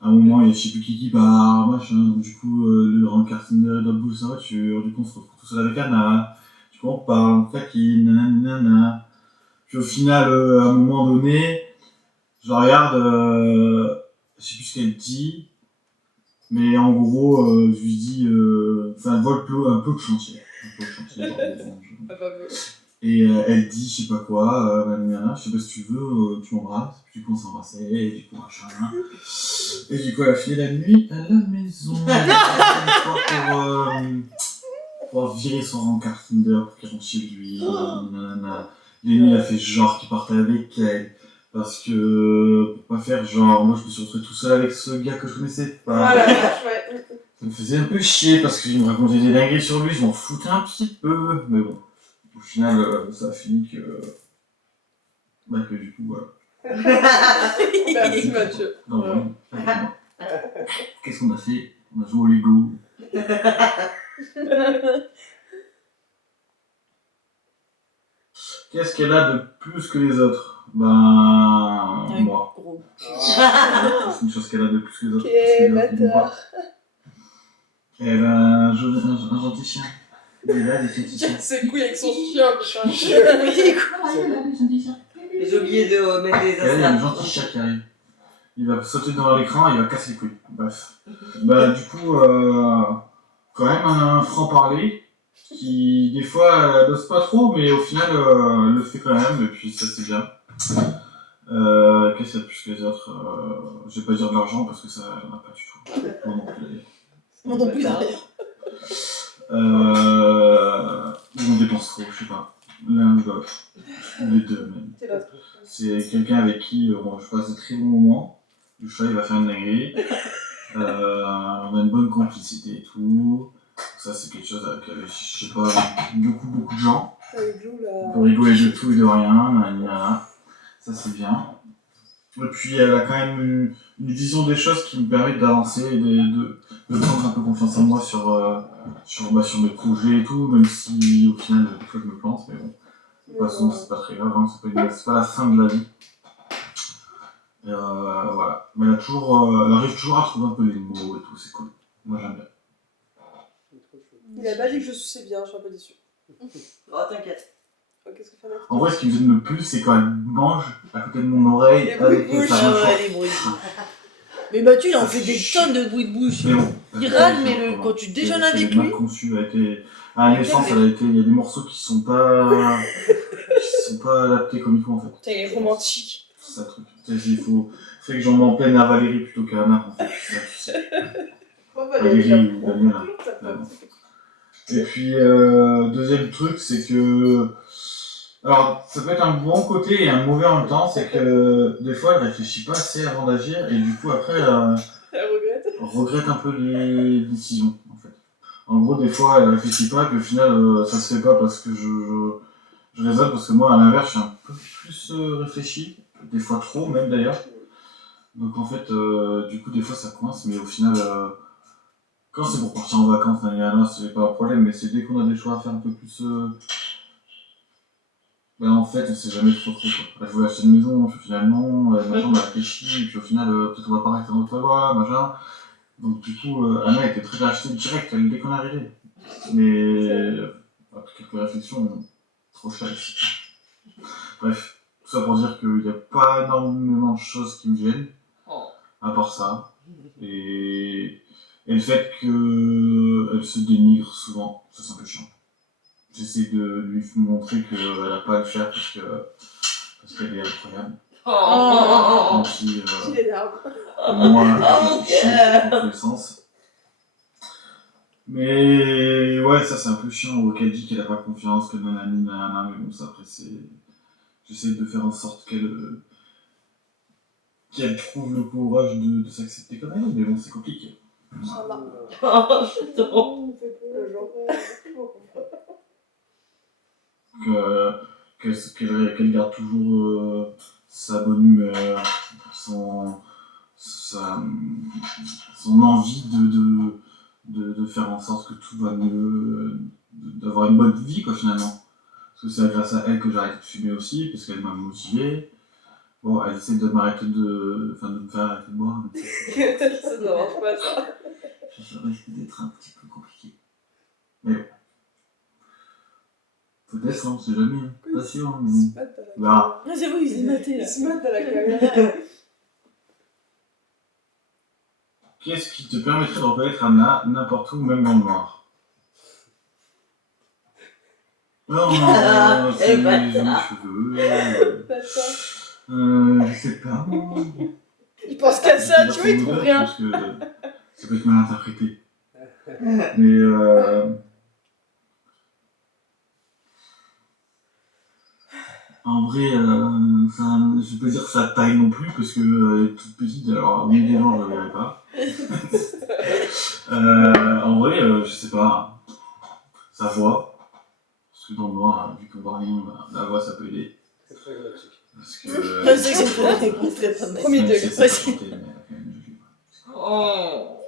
à un moment, il y a je sais plus qui part, machin, donc du coup, le rencard Tinder dans le bout de sa voiture, du coup, on se retrouve tout seul avec Anna, du coup, on parle, on taquine, nanana. Puis au final, à un moment donné, je la regarde, je sais plus ce qu'elle dit, mais en gros, je lui dis, enfin, elle voit un peu le chantier. Un peu le chantier, et elle dit, je sais pas quoi, je sais pas si tu veux, tu m'embrasses, puis du coup on s'embrassait, et du coup machin. Et du coup elle a fini la nuit à la maison. Pour virer son rencard Tinder pour qu'il rentre chez lui. Lenny a fait genre qu'il partait avec elle. Parce que, pour pas faire genre, moi je me suis retrouvé tout seul avec ce gars que je connaissais pas. Ça me faisait un peu chier parce qu'il me racontait des dingueries sur lui, je m'en foutais un petit peu. Mais bon, au final, ça a fini que. Bah, que du coup, voilà. Merci Mathieu. Non, vraiment. Qu'est-ce qu'on a fait? On a joué au Lego. Qu'est-ce qu'elle a de plus que les autres? Ben. Moi. C'est une chose qu'elle a de plus que les autres. Ok, bâtard. Elle a un gentil chien. Il est là, des petits chiens. Ses couilles avec son chien, putain. J'ai oublié de mettre des Il y a un gentil chien qui arrive. Il va sauter dans l'écran et il va casser les couilles. Bref. Bah, du coup, quand même un franc-parler qui, des fois, n'ose pas trop, mais au final, le fait quand même, et puis ça, c'est bien. Qu'est-ce qu'il y a de plus que les autres? Je vais pas dire de l'argent parce que ça, j'en ai pas du tout. Moi non plus, d'ailleurs. Moi non plus, d'ailleurs. On dépense trop, je sais pas. L'un ou l'autre. Les deux, même. C'est quelqu'un avec qui je passe de très bons moments. Le chat, il va faire une dinguerie. On a une bonne complicité et tout. Ça, c'est quelque chose avec, je sais pas, beaucoup de gens. On peut rigoler de tout et de rien. Ça, c'est bien. Et puis, elle a quand même une vision des choses qui me permet d'avancer et de prendre un peu confiance en moi sur mes projets et tout, même si au final, des fois, je me plante. Mais bon, de toute façon, c'est pas très grave, hein, c'est pas la fin de la vie. Et voilà. Mais elle arrive toujours à trouver un peu les mots et tout, c'est cool. Moi, j'aime bien. Il a pas dit que je suçais bien, je suis un peu déçue. Oh, t'inquiète. Qu'est-ce que fait Mathieu? En vrai, ce qui me gêne le plus, c'est quand elle mange à côté de mon oreille avec sa mâchoire. Les bruits de bouche. Mais Mathieu, il en fait des tonnes de bruits de bouche. Mais bon, il râle, mais quand tu déjeunes avec lui. mal conçu. À la naissance, il y a des morceaux qui sont pas adaptés comme il faut en fait. Putain, il est romantique. C'est ça le truc. Il faudrait que j'en m'en plaine à Valérie plutôt qu'à Anna en fait. Valérie ou Daniela. Et puis, deuxième truc, c'est que. Alors, ça peut être un bon côté et un mauvais en même temps, c'est que des fois, elle réfléchit pas assez avant d'agir et du coup, après, elle regrette un peu les décisions en fait. En gros, des fois, elle réfléchit pas, puis au final, ça se fait pas parce que je raisonne, parce que moi, à l'inverse, je suis un peu plus réfléchi, des fois trop, même d'ailleurs. Donc en fait, du coup, des fois, ça coince, mais au final, quand c'est pour partir en vacances, c'est pas un problème, mais c'est dès qu'on a des choix à faire un peu plus. Ben en fait, on sait jamais trop quoi. Elle voulait acheter une maison, puis finalement, machin, on a réfléchi, et puis au final, peut-être on va pas rester dans notre voie, machin. Donc du coup, Anna était prête à acheter direct dès qu'on est arrivé. Mais après quelques réflexions, trop cher ici. Bref, tout ça pour dire qu'il n'y a pas énormément de choses qui me gênent, à part ça. Et le fait qu'elle se dénigre souvent, ça c'est un peu chiant. J'essaie de lui montrer qu'elle n'a pas à le faire parce qu'elle est incroyable. Même si, moi, je suis dans tous les sens. Mais ouais, ça c'est un peu chiant, qu'elle dit qu'elle n'a pas confiance, que nanana, mais bon, ça après c'est... J'essaie de faire en sorte qu'elle trouve le courage de s'accepter comme elle est, mais bon, c'est compliqué. Qu'elle garde toujours sa bonne humeur, son envie de faire en sorte que tout va mieux, d'avoir une bonne vie quoi finalement. Parce que c'est grâce à elle que j'ai arrêté de fumer aussi, parce qu'elle m'a motivé. Bon, elle essaie de m'arrêter de me faire arrêter de boire. Mais ça ne marche pas ça. Ça risque d'être un petit peu compliqué. Mais bon. Peut-être, on sait jamais. Pas sûr, mais bon. Là. Ah, c'est vous, il s'est maté là. Il se mate à la caméra. Qu'est-ce qui te permettrait de reconnaître Anna n'importe où, même dans le noir? Non, c'est les cheveux. Je sais pas. Il pense qu'à ça, tu vois, il trouve rien. Je pense que ça peut être mal interprété. Mais en vrai, je peux dire sa taille non plus, parce qu'elle est toute petite, alors au milieu des gens, je la verrai pas. En vrai, je sais pas, sa voix, parce que dans le noir, vu qu'on voit rien, la voix ça peut aider. C'est très graphique. Parce que. Je sais que c'est une réponse très bonne. Premier degré. Oh.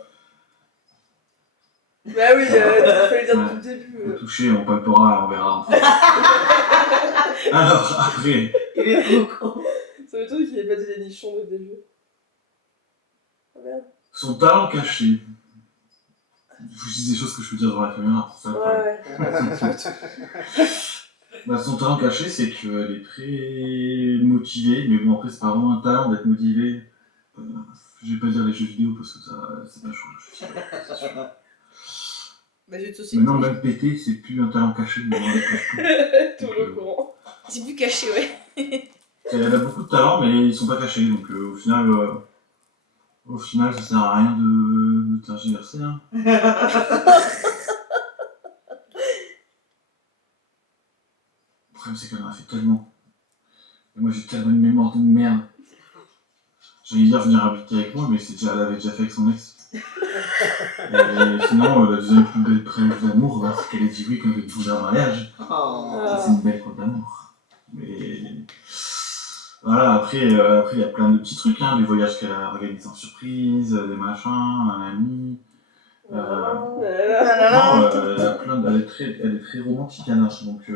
Bah oui, il fallait dire depuis le début. Le toucher, on palpera, on verra. Alors, après. Il est trop con. Ça m'étonne qu'il ait pas dit les nichons dès le début. Ah merde. Son talent caché. Il faut que je dise des choses que je peux dire devant la caméra, pour ça. Ouais. Bah, son talent caché, c'est qu'elle est très motivée, mais bon, après, c'est pas vraiment un talent d'être motivée. Je vais pas dire les jeux vidéo parce que ça, c'est pas chaud, je suis sûr. Bah, jeux de société. Maintenant, même péter, c'est plus un talent caché, mais on le cache plus. Tout le courant. C'est plus caché, ouais. Elle a beaucoup de talents, mais ils sont pas cachés, donc au final, ça sert à rien de tergiverser. Hein. Le problème, c'est qu'elle en a fait tellement. Et moi, j'ai tellement une mémoire de merde. J'allais dire venir habiter avec moi, mais elle avait déjà fait avec son ex. Et sinon, la deuxième plus belle preuve d'amour, c'est qu'elle a dit oui quand elle voulait un mariage. Ça, c'est une belle preuve d'amour. Mais voilà, après, il y a plein de petits trucs, hein, des voyages qu'elle a organisés en surprise, des machins, un ami. Non, elle est très romantique, Anna, donc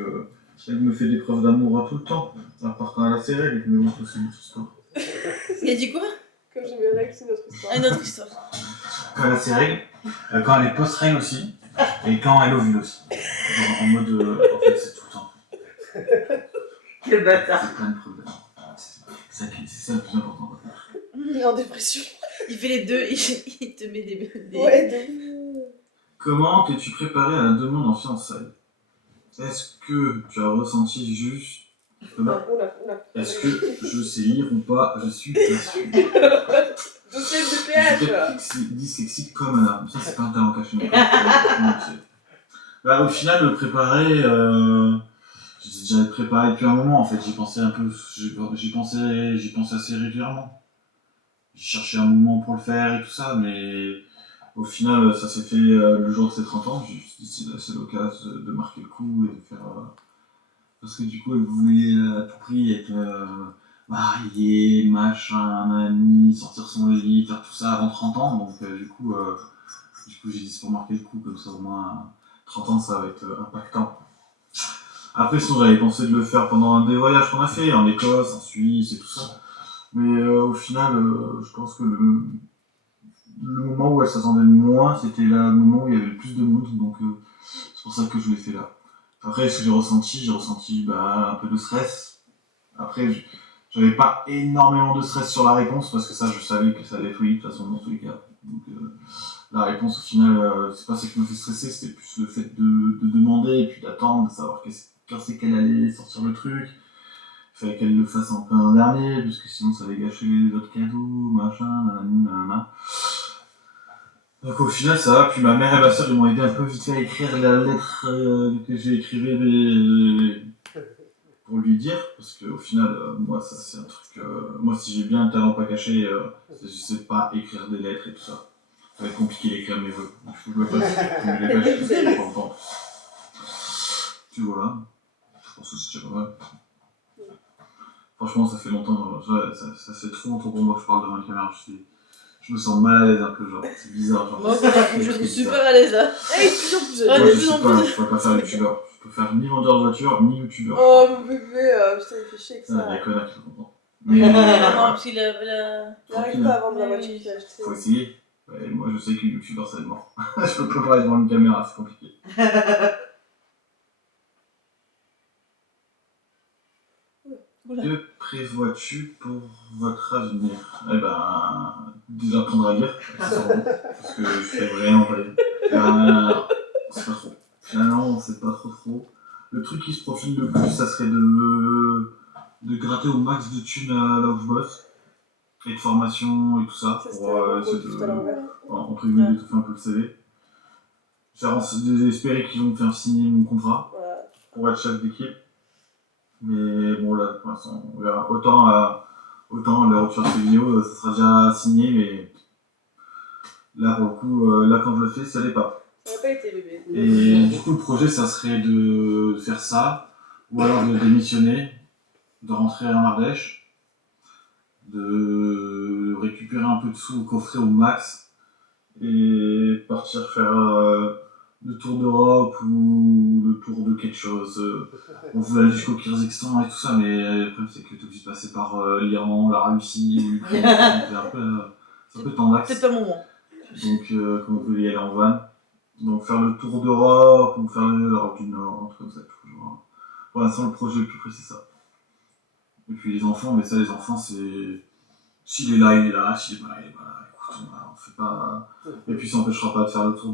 elle me fait des preuves d'amour tout le temps. En partant à la série, mais bon, c'est une autre histoire. Il a dit quoi? Comme j'ai mes règles, c'est notre histoire. Une autre histoire. Quand elle a ses règles, quand elle est post-règles aussi, et quand elle ovule aussi. En mode, en fait, c'est tout le temps. Quel bâtard. C'est plein de preuves d'amour. C'est ça le plus important. Il est en dépression. Il fait les deux, il te met des... Ouais, Comment t'es-tu préparé à la demande en fiançailles? Est-ce que tu as ressenti juste... Est-ce que je sais lire ou pas? Je suis pas sûr. Dossier de PH. Dyslexique comme Anna. Ça, c'est pas un talent caché. Bah, au final, me préparer... J'ai déjà préparé depuis un moment, en fait. J'y pensais un peu... J'y pensais assez régulièrement. J'ai cherché un moment pour le faire et tout ça, mais... Au final, ça s'est fait le jour de ses 30 ans. Je me suis dit, c'est l'occasion de marquer le coup et de faire. Parce que du coup, elle voulait à tout prix être mariée, machin, nanani, sortir son lit, faire tout ça avant 30 ans. Donc, du coup, j'ai dit, c'est pour marquer le coup, comme ça au moins 30 ans, ça va être impactant. Après, sinon, j'avais pensé de le faire pendant un des voyages qu'on a fait, en Écosse, en Suisse et tout ça. Mais au final, je pense que le moment où elle s'attendait le moins, c'était le moment où il y avait le plus de monde, donc c'est pour ça que je l'ai fait là. Après, ce que j'ai ressenti un peu de stress. Après, j'avais pas énormément de stress sur la réponse, parce que ça, je savais que ça allait être oui, de toute façon, dans tous les cas. Donc, la réponse, au final, c'est pas ça qui me fait stresser, c'était plus le fait de demander, et puis d'attendre, de savoir quand c'est qu'elle allait sortir le truc. Il fallait qu'elle le fasse un peu un dernier, parce que sinon ça allait gâcher les autres cadeaux, machin, nanana. Donc au final ça va, puis ma mère et ma soeur ils m'ont aidé un peu vite fait à écrire la lettre que j'ai écrivée pour lui dire, parce qu'au final, moi ça c'est un truc, moi si j'ai bien un talent pas caché, je sais pas écrire des lettres et tout ça. Ça va être compliqué d'écrire mes vœux, donc je me passe, je les pêche, c'est pas longtemps. Puis voilà, je pense que c'est déjà pas mal. Franchement, ça fait longtemps, ça fait trop longtemps pour moi que je parle devant une caméra. Je me sens mal à l'aise un peu, genre, c'est bizarre. Genre, moi, je suis super à l'aise là. Hey, de plus en plus. Moi, je pourrais pas faire youtubeur. Je peux faire ni vendeur de voiture, ni youtubeur. Oh mon bébé, putain, il fait chier avec ça. Il y a Connard qui sont contents. Non, parce qu'il il arrive pas à vendre la voiture qu'il a achetée. Faut essayer. Ouais, moi, je sais que youtubeur, ça va être mort. Je peux pas parler devant une caméra, c'est compliqué. Que prévois-tu pour votre avenir? Eh ben, déjà apprendre à lire, parce que je fais vraiment pas lire. C'est pas trop. Finalement, c'est pas trop. Le truc qui se profile le plus, ça serait de gratter au max de thunes là où je bosse, et de formation et tout ça, pour essayer entre guillemets, d'étouffer un peu le CV. J'espérais qu'ils vont me faire signer mon contrat pour être chef d'équipe. Mais bon, là, pour l'instant, on verra. Autant la rupture de ces vidéos, ça sera déjà signé, mais là, pour le coup, là, quand je le fais, ça l'est pas. Ça n'a pas été bébé. Et du coup, le projet, ça serait de faire ça, ou alors de démissionner, de rentrer en Ardèche, de récupérer un peu de sous au coffret au max, et partir faire le tour d'Europe ou le tour de quelque chose. On voulait aller jusqu'au Kyrgyzstan et tout ça, mais le problème c'est que tu es obligé de passer par l'Iran, la Russie, ou l'Ukraine, c'est un peu tendax. C'est pas mon moment. Donc, comme on voulait y aller en van, donc faire le tour d'Europe, ou faire l'Europe du Nord, un truc comme ça, toujours. Pour l'instant, le projet le plus près, c'est ça. Et puis les enfants, mais ça, les enfants, c'est. S'il est là, il est là, s'il est pas là, il est pas là. On fait pas. Et puis ça n'empêchera pas de faire le tour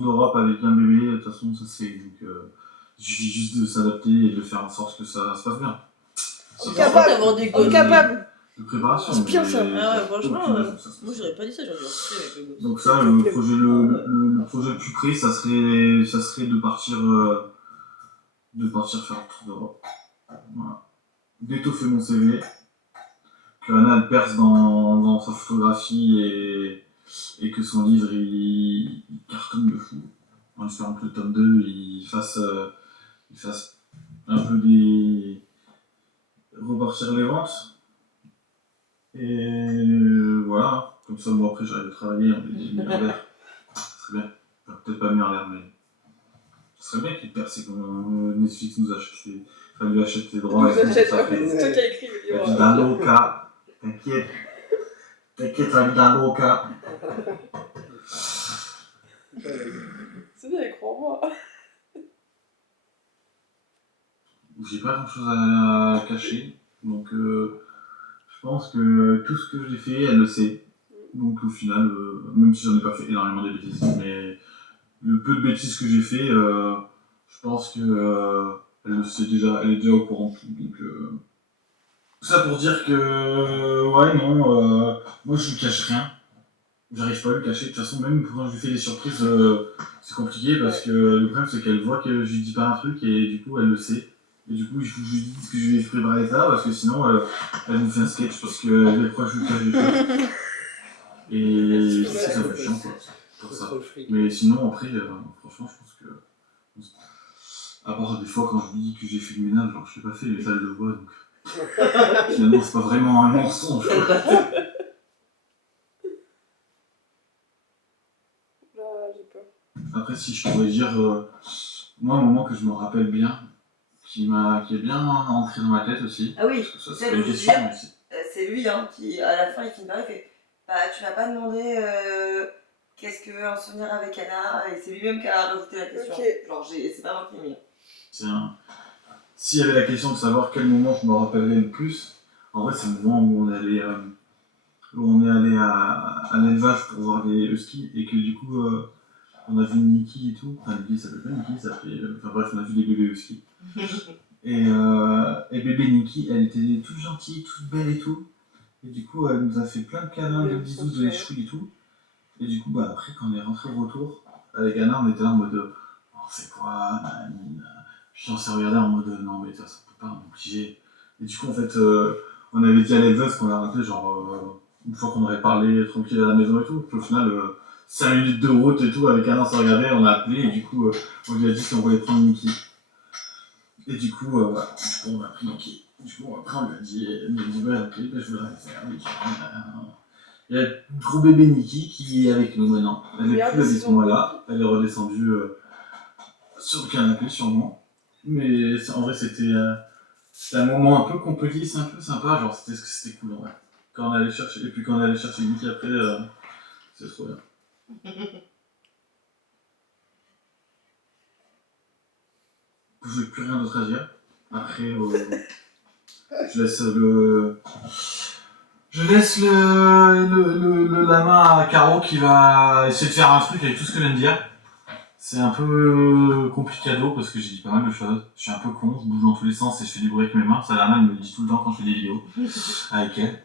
d'Europe avec un bébé, de toute façon ça se fait. Donc il suffit juste de s'adapter et de faire en sorte que ça se passe bien. Capable d'avoir des gosses. Capable de préparation. C'est bien ça. Ah ouais, franchement, moi j'aurais pas dit ça, j'aurais dit avec le gosse. Donc ça, le projet le plus près, ça serait de partir faire le tour d'Europe. Voilà. D'étoffer mon CV. Que Anna elle perce dans sa photographie et que son livre il cartonne de fou, en espérant que le tome 2 il fasse un peu repartir les ventes, et voilà, comme ça moi après j'arrive à travailler en milliardaire, ça serait bien, enfin, peut-être pas milliardaire mais ça serait bien qu'il perce et que Netflix nous achète lui achète les droits. C'est toi qui as écrit le livre. La vie d'un loca. T'inquiète, la vie d'un loca. C'est bien, crois-moi. J'ai pas grand chose à cacher, donc je pense que tout ce que j'ai fait, elle le sait. Donc au final, même si j'en ai pas fait énormément de bêtises, mais le peu de bêtises que j'ai fait, je pense que elle le sait déjà, elle est déjà au courant. Donc ça pour dire que ouais non, moi je lui cache rien. J'arrive pas à lui cacher. De toute façon, même quand je lui fais des surprises, c'est compliqué parce que le problème c'est qu'elle voit que je lui dis pas un truc et du coup elle le sait. Et du coup, il faut que je lui dise que je lui ai préparé ça parce que sinon elle nous fait un sketch parce qu'elle croit que je lui cache des choses. Et c'est ça me chiant quoi, pour ça. Mais sinon après, franchement je pense que... À part des fois quand je dis que j'ai fait du ménage, genre je l'ai pas fait, mais ça elle le voit donc... Finalement c'est pas vraiment un mensonge. Là, j'ai peur. Après si je pourrais dire, moi un moment que je me rappelle bien, qui est bien entré dans ma tête aussi. Ah oui, parce que ça, c'est c'est pas une question, mais c'est lui hein, qui, à la fin, il finit par il fait bah, tu m'as pas demandé qu'est-ce que un souvenir avec Anna, et c'est lui-même qui a rajouté la question. Genre, c'est pas moi qui l'ai mis. S'il y avait la question de savoir quel moment je me rappellerais le plus, en vrai c'est le moment où on est allé à l'élevage pour voir des huskies et que du coup on a vu Nikki et tout. Enfin Nikki ça s'appelle pas Nikki, ça fait... Enfin bref, on a vu des bébés huskies. Et bébé Nikki, elle était toute gentille, toute belle et tout. Et du coup elle nous a fait plein de câlins, de bisous, de chouilles et tout. Et du coup bah après quand on est rentré au retour, avec Anna on était là en mode on fait quoi, puis on s'est regardé en mode non mais ça peut pas, on est obligé. Et du coup en fait on avait dit à l'élevage qu'on l'a raté genre une fois qu'on aurait parlé tranquille à la maison et tout. Puis au final 5 minutes de route et tout avec Anna on s'est regardé, on a appelé et du coup on lui a dit qu'on voulait prendre Nikki. Et du coup voilà, du coup on a pris Nikki. Du coup après on lui a dit ouais ok bah, je voudrais le faire. Il y a le gros bébé Nikki qui est avec nous maintenant. Elle est plus avec moi là, elle est redescendue sur le canapé sûrement. Mais en vrai c'était un moment un peu compliqué, un peu sympa, genre c'était cool en vrai. Quand on allait chercher, et puis quand on allait chercher Nikki après, c'est trop bien. Je n'ai plus rien d'autre à dire. Après, je laisse la main à Caro qui va essayer de faire un truc avec tout ce que je viens de dire. C'est un peu complicado parce que j'ai dit pas mal de choses. Je suis un peu con, je bouge dans tous les sens et je fais du bruit avec mes mains. Ça, la main me le dit tout le temps quand je fais des vidéos avec elle.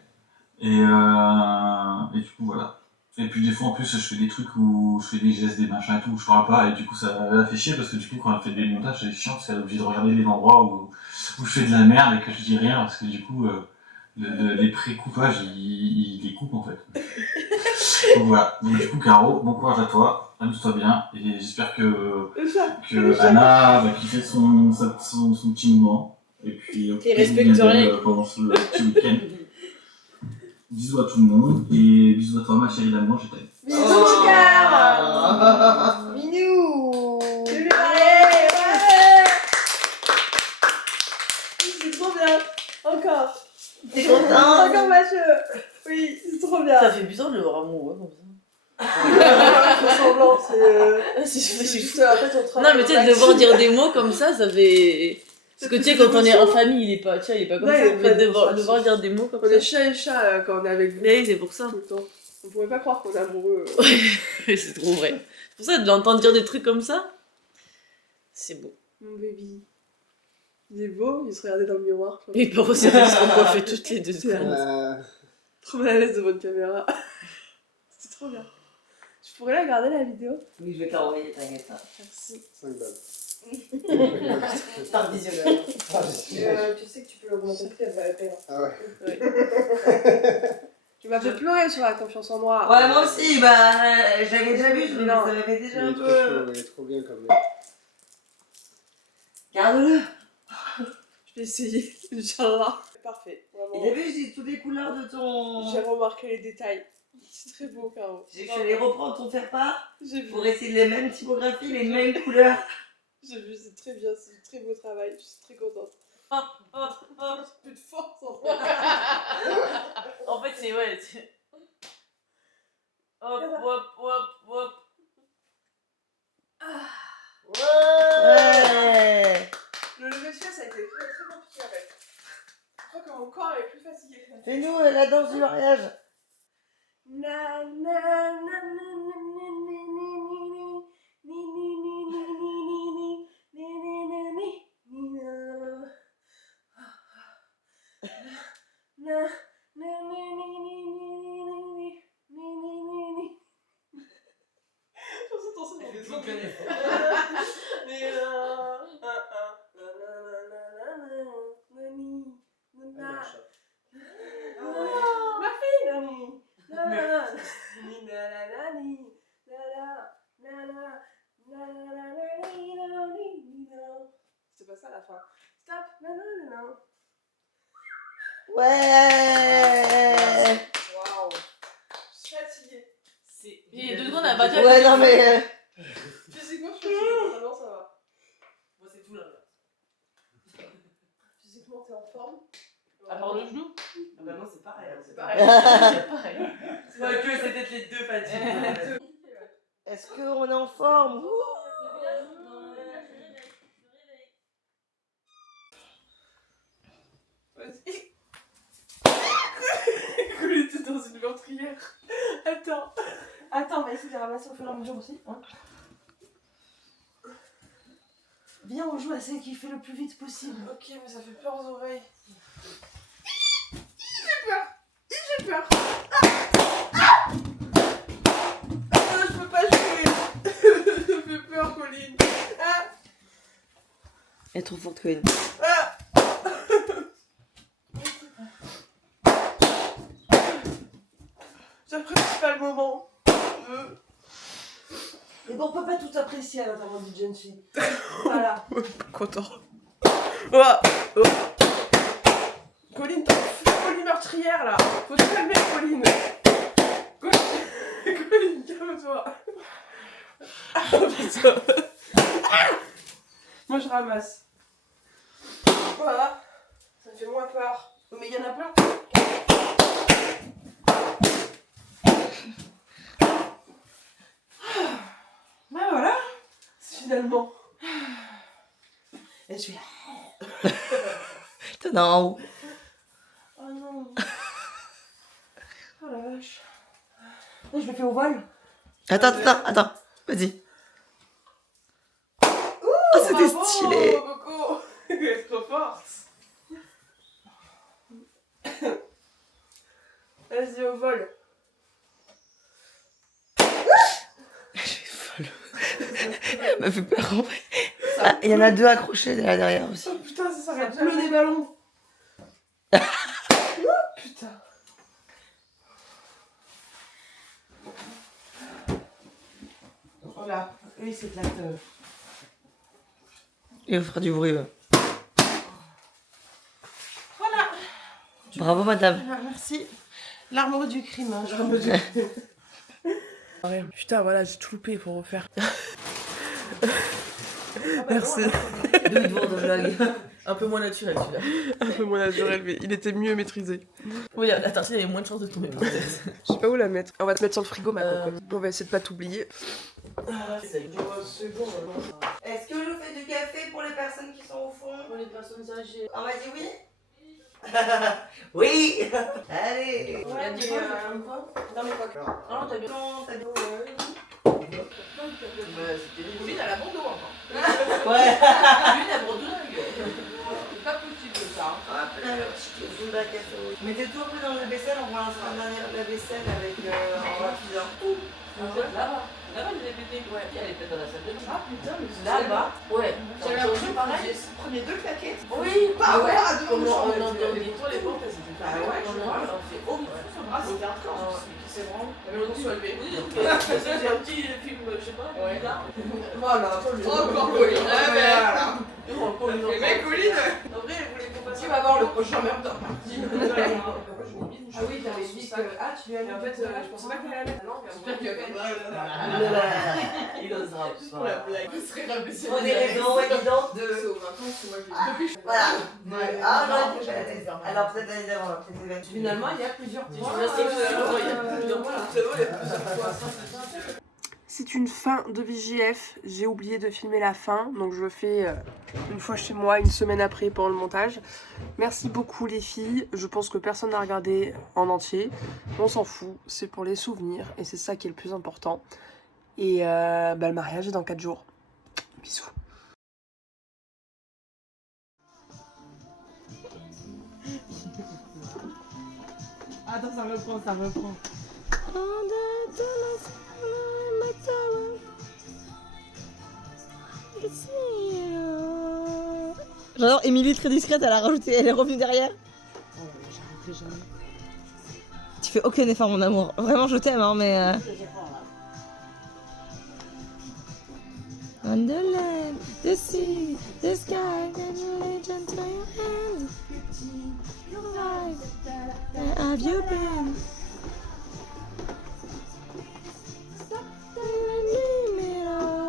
Et du coup, voilà. Et puis des fois en plus, je fais des trucs où je fais des gestes, des machins et tout, où je parle pas. Et du coup, ça la fait chier parce que du coup, quand elle fait des montages, c'est chiant parce qu'elle est obligée de regarder les endroits où je fais de la merde et que je dis rien parce que du coup, les pré-coupages, ils les coupent en fait. Donc voilà. Donc du coup, Caro, bon courage à toi. Amuse-toi bien et j'espère que Anna va kiffer son petit moment. Et puis, Et respecte rien. Pendant ce petit week-end. Bisous à tout le monde et bisous à toi, ma chérie d'amour, je t'aime. Bisous, mon cœur. Minou. C'est trop bien. Encore. T'es content? Encore Mathieu. Oui, c'est trop bien. Ça fait bizarre de le voir amoureux comme ça. C'est semblant, c'est juste en fait on travaille. Non mais tu sais, de le voir dire des mots comme ça fait... Parce que tu sais, quand on est en famille, il est pas comme ça. Mais de le voir dire des mots comme ça. On est chat et chat quand on est avec vous. Oui, c'est pour ça. Tout le temps. On pourrait pas croire qu'on est amoureux. C'est trop vrai. C'est pour ça, de l'entendre dire des trucs comme ça, c'est beau. Mon baby. Il est beau, il se regardait dans le miroir. Et par aussi, ils se sont coiffés toutes les 2 secondes. Trop mal à l'aise devant une caméra. C'est trop bien. Tu pourrais la garder la vidéo? Oui, je vais te l'envoyer, t'inquiète pas. Merci. 5 balles. Par visionneur. Tu sais que tu peux l'augmenter, elle va la payer. Ah ouais. Tu m'as fait pleurer sur la confiance en moi. Ouais, moi aussi, bah, je l'avais déjà vu, ça m'avait déjà un peu... Il est trop bien comme Garde-le. Je vais essayer, Inch'Allah. Parfait, vraiment. Et t'as vu, j'ai toutes les couleurs de ton... J'ai remarqué les détails. C'est très beau, Caro. Je suis allée reprendre ton faire-part J'ai vu. pour essayer les mêmes typographies, les mêmes couleurs. J'ai vu, c'est très bien, c'est un très beau travail, je suis très contente. J'ai plus de force en fait. En fait, c'est ouais. Hop, hop, hop, hop. Ouais. Le lever de chaise, ça a été très, très compliqué en fait. Je crois que mon corps est plus fatigué. Fais-nous la danse du mariage. Na na na na na na Ouais. Waouh. Je suis fatiguée. Il y a 2 secondes, elle a pas dit. Ouais, non mais. Physiquement, je suis fatiguée. Mentalement, ça va. Moi, c'est tout là. Physiquement, t'es en forme. À part le genou. Ah bah non, c'est pareil. C'est pareil. C'est pareil. C'est pas que c'est peut-être les deux fatigues. Est-ce qu'on est en forme? Vas-y. Colline, t'es dans une meurtrière. Attends. Attends, on va essayer de ramasser au fur et à mesure aussi. Hein. Viens, on joue à celle qui fait le plus vite possible. Ok, mais ça fait peur aux oreilles. J'ai peur. J'ai peur. Je peux pas jouer. Ça fait peur, Colline. Elle est trop forte, Colline. J'apprécie pas le moment. Et bon, on peut pas tout apprécier à l'intérieur d'une jeune fille. Voilà. Content. Colline, t'es folie meurtrière là. Faut te calmer, Colline. Colline, calme-toi. Ah putain. Moi je ramasse. Voilà. Ça me fait moins peur. Mais il y en a plein. Ben voilà. Finalement. Et je suis. T'en as en haut. Oh non. Oh la vache. Je le fais au vol. Attends. Vas-y. Oh, c'était stylé. Coco. Elle est trop forte. Vas-y, au vol. Elle m'a fait peur en vrai. Ah, il y en a 2 accrochés là derrière aussi. Oh putain, ça s'arrête jamais. Des ballons. Putain. Voilà, lui c'est de l'acteur. Il va faire du bruit. Ouais. Voilà. Bravo madame. Voilà, merci. L'arme du crime. Hein, l'arme du crime. Putain, voilà, j'ai tout loupé pour refaire. Merci. Un peu moins naturel celui-là. Un peu moins naturel, mais il était mieux maîtrisé. Oui, la tartine avait moins de chances de tomber par terre. Je sais pas où la mettre. On va te mettre sur le frigo, ma cocotte. On va essayer de pas t'oublier. Est-ce que je fais du café pour les personnes qui sont au fond? Pour les personnes âgées. On m'a dit oui. Oui. Allez. Il a dit quoi? Non, mais quoi? Ah non, t'as bien. C'était une Pauline à la bandeau encore. Ouais. Pauline à bredouille. C'est pas possible ça. Hop là, le petit Zumba café. Mettez-tout un peu dans la vaisselle, on va lancer la dernière de la vaisselle avec en rapidant. Là-bas. Là-bas, je l'ai pété. Ouais, elle est peut-être dans la salle de bain. Ah putain, mais c'est Là-bas. Ouais. J'avais l'impression pareil. Prenez 2 claquettes. Oui, pas ouais. Comme on entend les toits, les portes, elles étaient pas. Ah ouais, je vois. On fait horrible. Ah, c'était hardcore. C'est vraiment. Le temps soit levé. Oui, c'est un petit film, je sais pas. Ouais. Bizarre. Voilà, encore Colline. Mais Mais Colline. en vrai, elle voulait qu'on passe. Tu vas voir le prochain murder party. Ah oui, t'avais dit que. Ah, tu lui as mis. En fait, je pensais pas qu'elle allait mettre. Non, J'espère qu'il va faire. Il osera. Pour la blague. Il serait rabaissé. Pour des raisons évidentes de. C'est au 20 ans, parce que moi je l'ai depuis. Voilà. Ouais. Ah, j'aurais pu faire la tête. Alors peut-être l'année d'avant, peut-être les Finalement, il y a plusieurs points. C'est une fin de VJF, j'ai oublié de filmer la fin, donc je le fais une fois chez moi, une semaine après pendant le montage. Merci beaucoup les filles, je pense que personne n'a regardé en entier, on s'en fout, c'est pour les souvenirs et c'est ça qui est le plus important. Et le mariage est dans 4 jours. Bisous. Attends, ça reprend. J'adore Émilie très discrète, elle a rajouté, elle est revenue derrière. J'arrêterai jamais. Tu fais aucun effort mon amour. Vraiment je t'aime hein mais On the land, the sea, the sky, and the legend to your hands. Where have you been?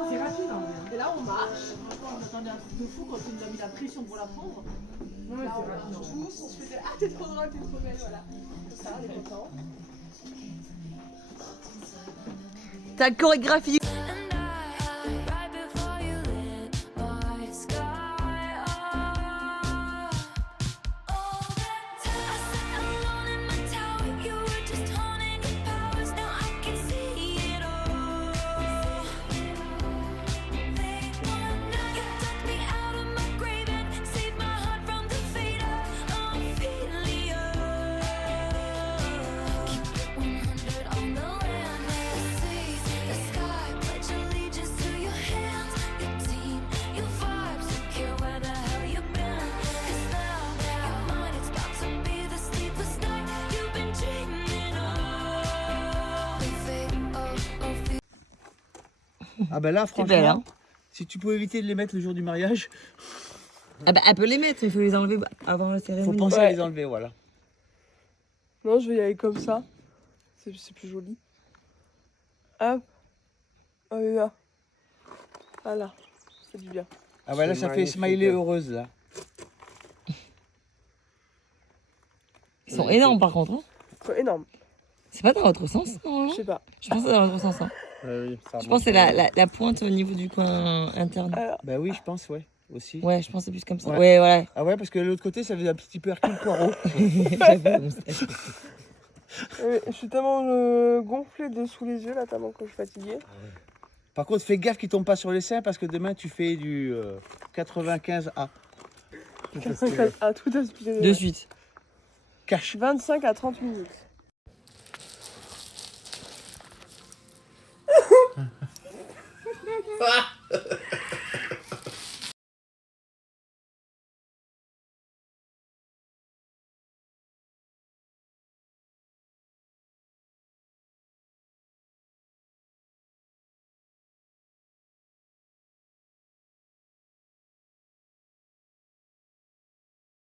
C'est rapide en vrai. Et là on marche. On attendait un truc de fou quand on nous a mis la pression pour la prendre. Ouais, là on marche tous, on se faisait ah t'es trop drôle, t'es trop belle, voilà. C'est ça, on est content. Ta chorégraphie. Ah bah là franchement, belle, hein. Si tu pouvais éviter de les mettre le jour du mariage, Ah bah elle peut les mettre, il faut les enlever avant la cérémonie. faut penser à les enlever, voilà. Non, je vais y aller comme ça. C'est plus joli. Hop. Oh là. Voilà. C'est du bien. Ah bah là ça fait smiley heureuse là. Ils sont énormes par contre. Hein. Ils sont énormes. C'est pas dans l'autre sens, normalement? Je sais pas. Je pense que c'est dans l'autre sens. Hein. Oui, Je pense que c'est la pointe au niveau du coin interne. Bah oui, je pense, ouais, aussi. Ouais, je pense que c'est plus comme ça. Ouais. Ouais, voilà. Ah ouais, parce que de l'autre côté, ça faisait un petit peu Hercule Poirot. Je suis tellement gonflée de sous les yeux là, tellement que je suis fatiguée. Par contre, fais gaffe qu'il tombe pas sur les seins parce que demain tu fais du 95A. 95A, tout aspiré. De suite. Cache. 25 à 30 minutes.